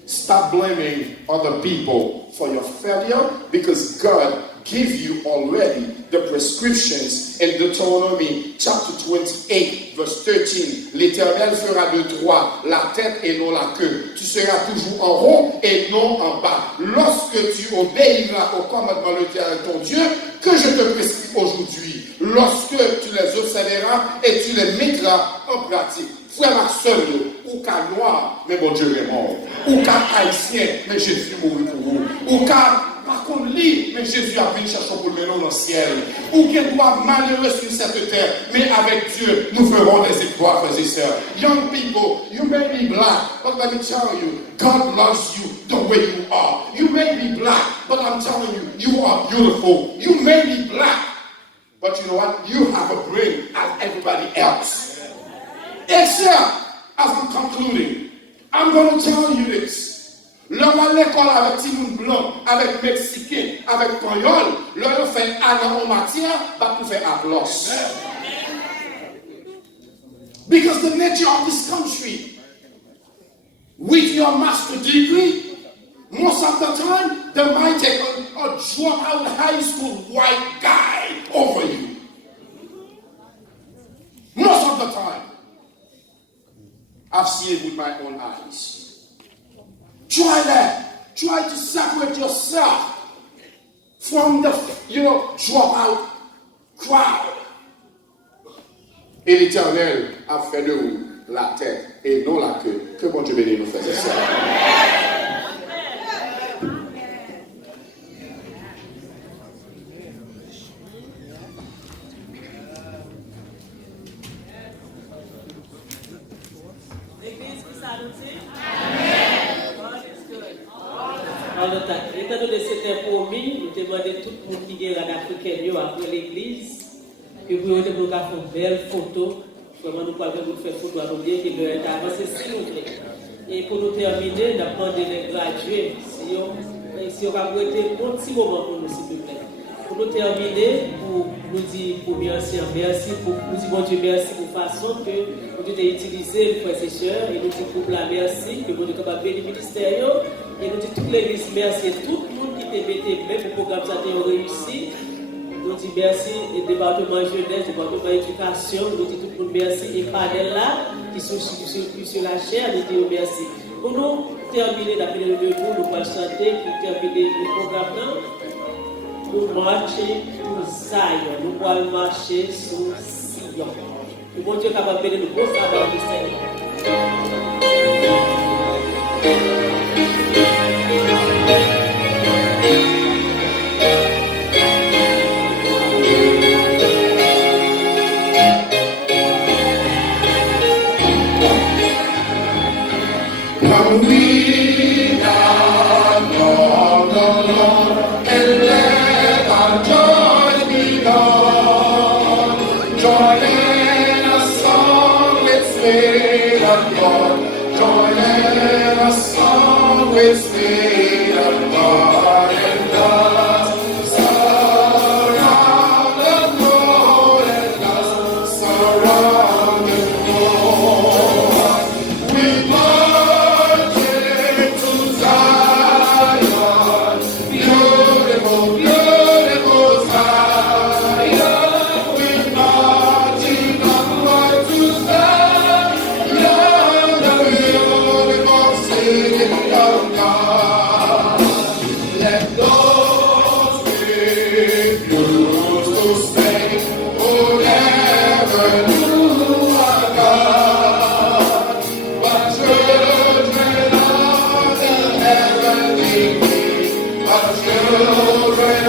Stop blaming other people for your failure because God gave you already the prescriptions in Deuteronomy chapter 28 verse 13. L'Éternel fera de toi la tête et non la queue. Tu seras toujours en haut et non en bas. Lorsque tu obéiras au commandement de l'Éternel ton Dieu que je te prescris aujourd'hui, lorsque tu les observeras et tu les mettras en pratique. Frère Maxime, ou qu'à noir, mais bon Dieu est mort. Ou qu'à haïtien, mais Jésus est mort pour vous. Ou qu'à par contre lit, mais Jésus a venu chercher pour le mener dans le ciel. Ou qu'elle doit malheureux sur cette terre, mais avec Dieu, nous ferons des exploits, frères et sœurs. Young people, you may be black, but let me tell you, God loves you the way you are. You may be black, but I'm telling you, you are beautiful. You may be black, but you know what? You have a brain as everybody else. Except, as I'm concluding, I'm going to tell you this. L'homme à l'école avec Timoun Blanc, avec Mexicain, avec Panyol, l'homme fait un en matière, bah pour faire applaus. Because the nature of this country, with your master degree, most of the time, they might take a dropout high school white guy over you. Most of the time. I've seen it with my own eyes. Try that. Try to separate yourself from the, dropout crowd. Et l'Éternel a fait de vous la tête et non la queue. Que bon Dieu bénisse nos frères et sœurs. Étant donné que c'était promis, nous demandons tout le monde qui est là d'Africain après l'église, et pour nous faire une belle photo, vraiment nous pouvons faire photo à nous bien qui veut être avancé s'il vous plaît. Et pour nous terminer, nous avons demandé les gradués, si on va prêter un petit moment pour nous s'il vous plaît. Pour nous terminer, pour nous dire pour merci, pour nous dire bon Dieu merci pour la façon que vous avez utilisé frères et sœurs, et nous disons pour la merci, que vous êtes capable de bénir le ministère. Et nous disons toute l'église merci, tout le monde qui t'a mis même pour le programme ça a réussi. Nous disons merci au département jeunesse, département éducation, nous disons tout le monde merci et panel là qui sont sur la chair, nous disons merci. Pour nous terminer d'après le debout, nous allons chanter pour terminer le programme là. Nous marcher pour Zion, nous allons marcher sur Sion. Le bon Dieu est capable de bénir le beau sabbat du Seigneur. We are Lord, and let our joy be known. Join in a song with Spirit of God. Join in a song with Spirit of God. And us surround the Lord, and us surround the Lord. We march into Zion, beautiful, beautiful Zion. We marching onward to Zion, the beautiful city of God. Let those refuse to say, whoever you are God, but children of the heavenly King, but children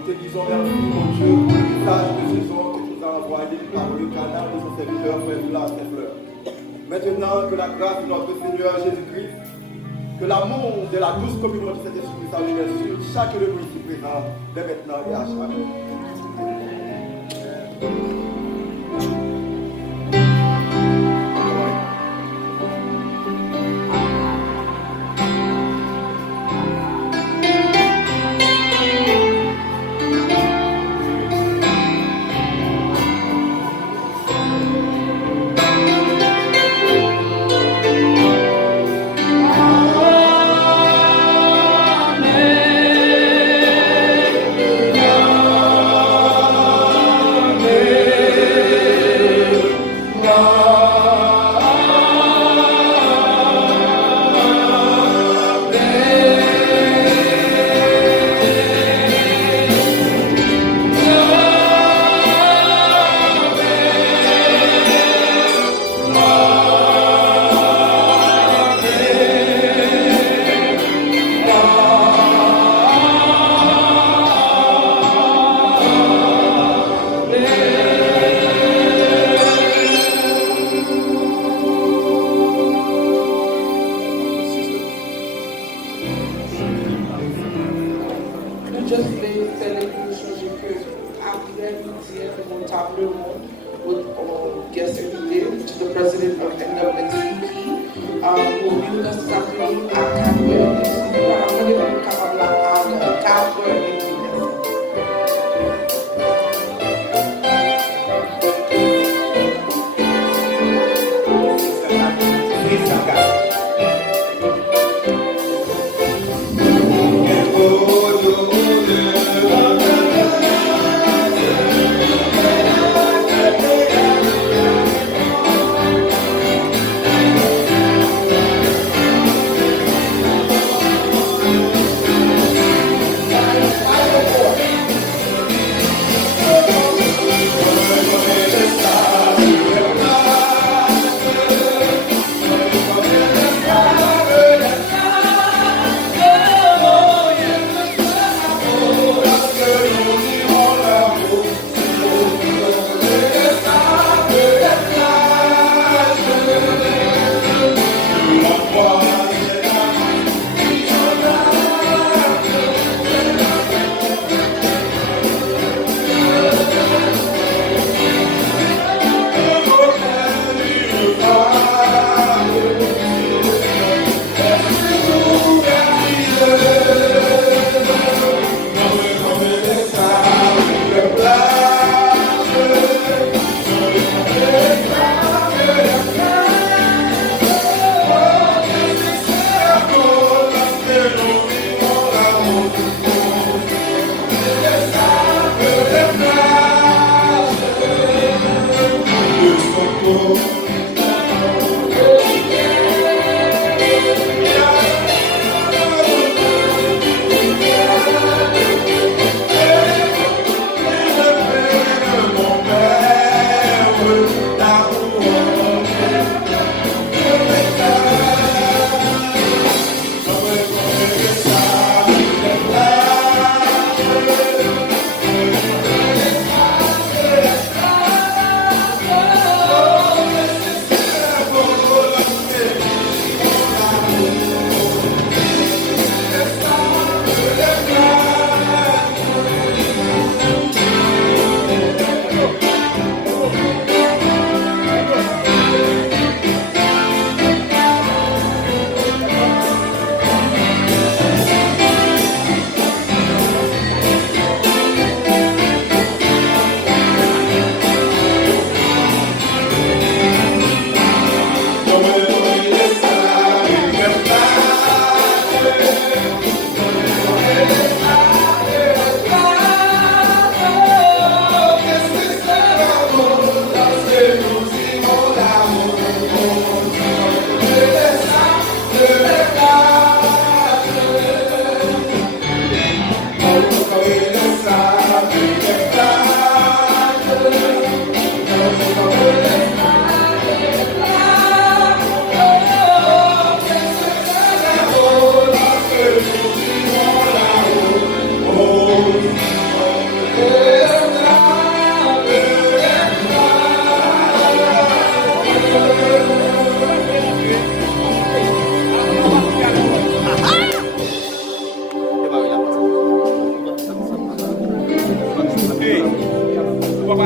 Nous te disons merci, mon Dieu, pour le message de saison que tu nous as envoyé par le canal de son serviteur, Frère Villa Saint-Fleur. Maintenant, que la grâce de notre Seigneur Jésus-Christ, que l'amour de la douce communion de cet esprit s'allume sur chaque de nous ici présent, dès maintenant et à jamais.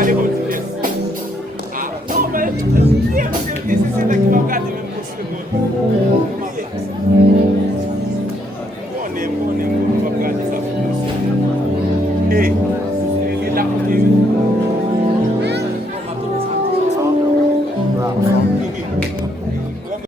aller continuer. Non, mais c'est ça qui va regarder même possible. On va regarder ça. Et là,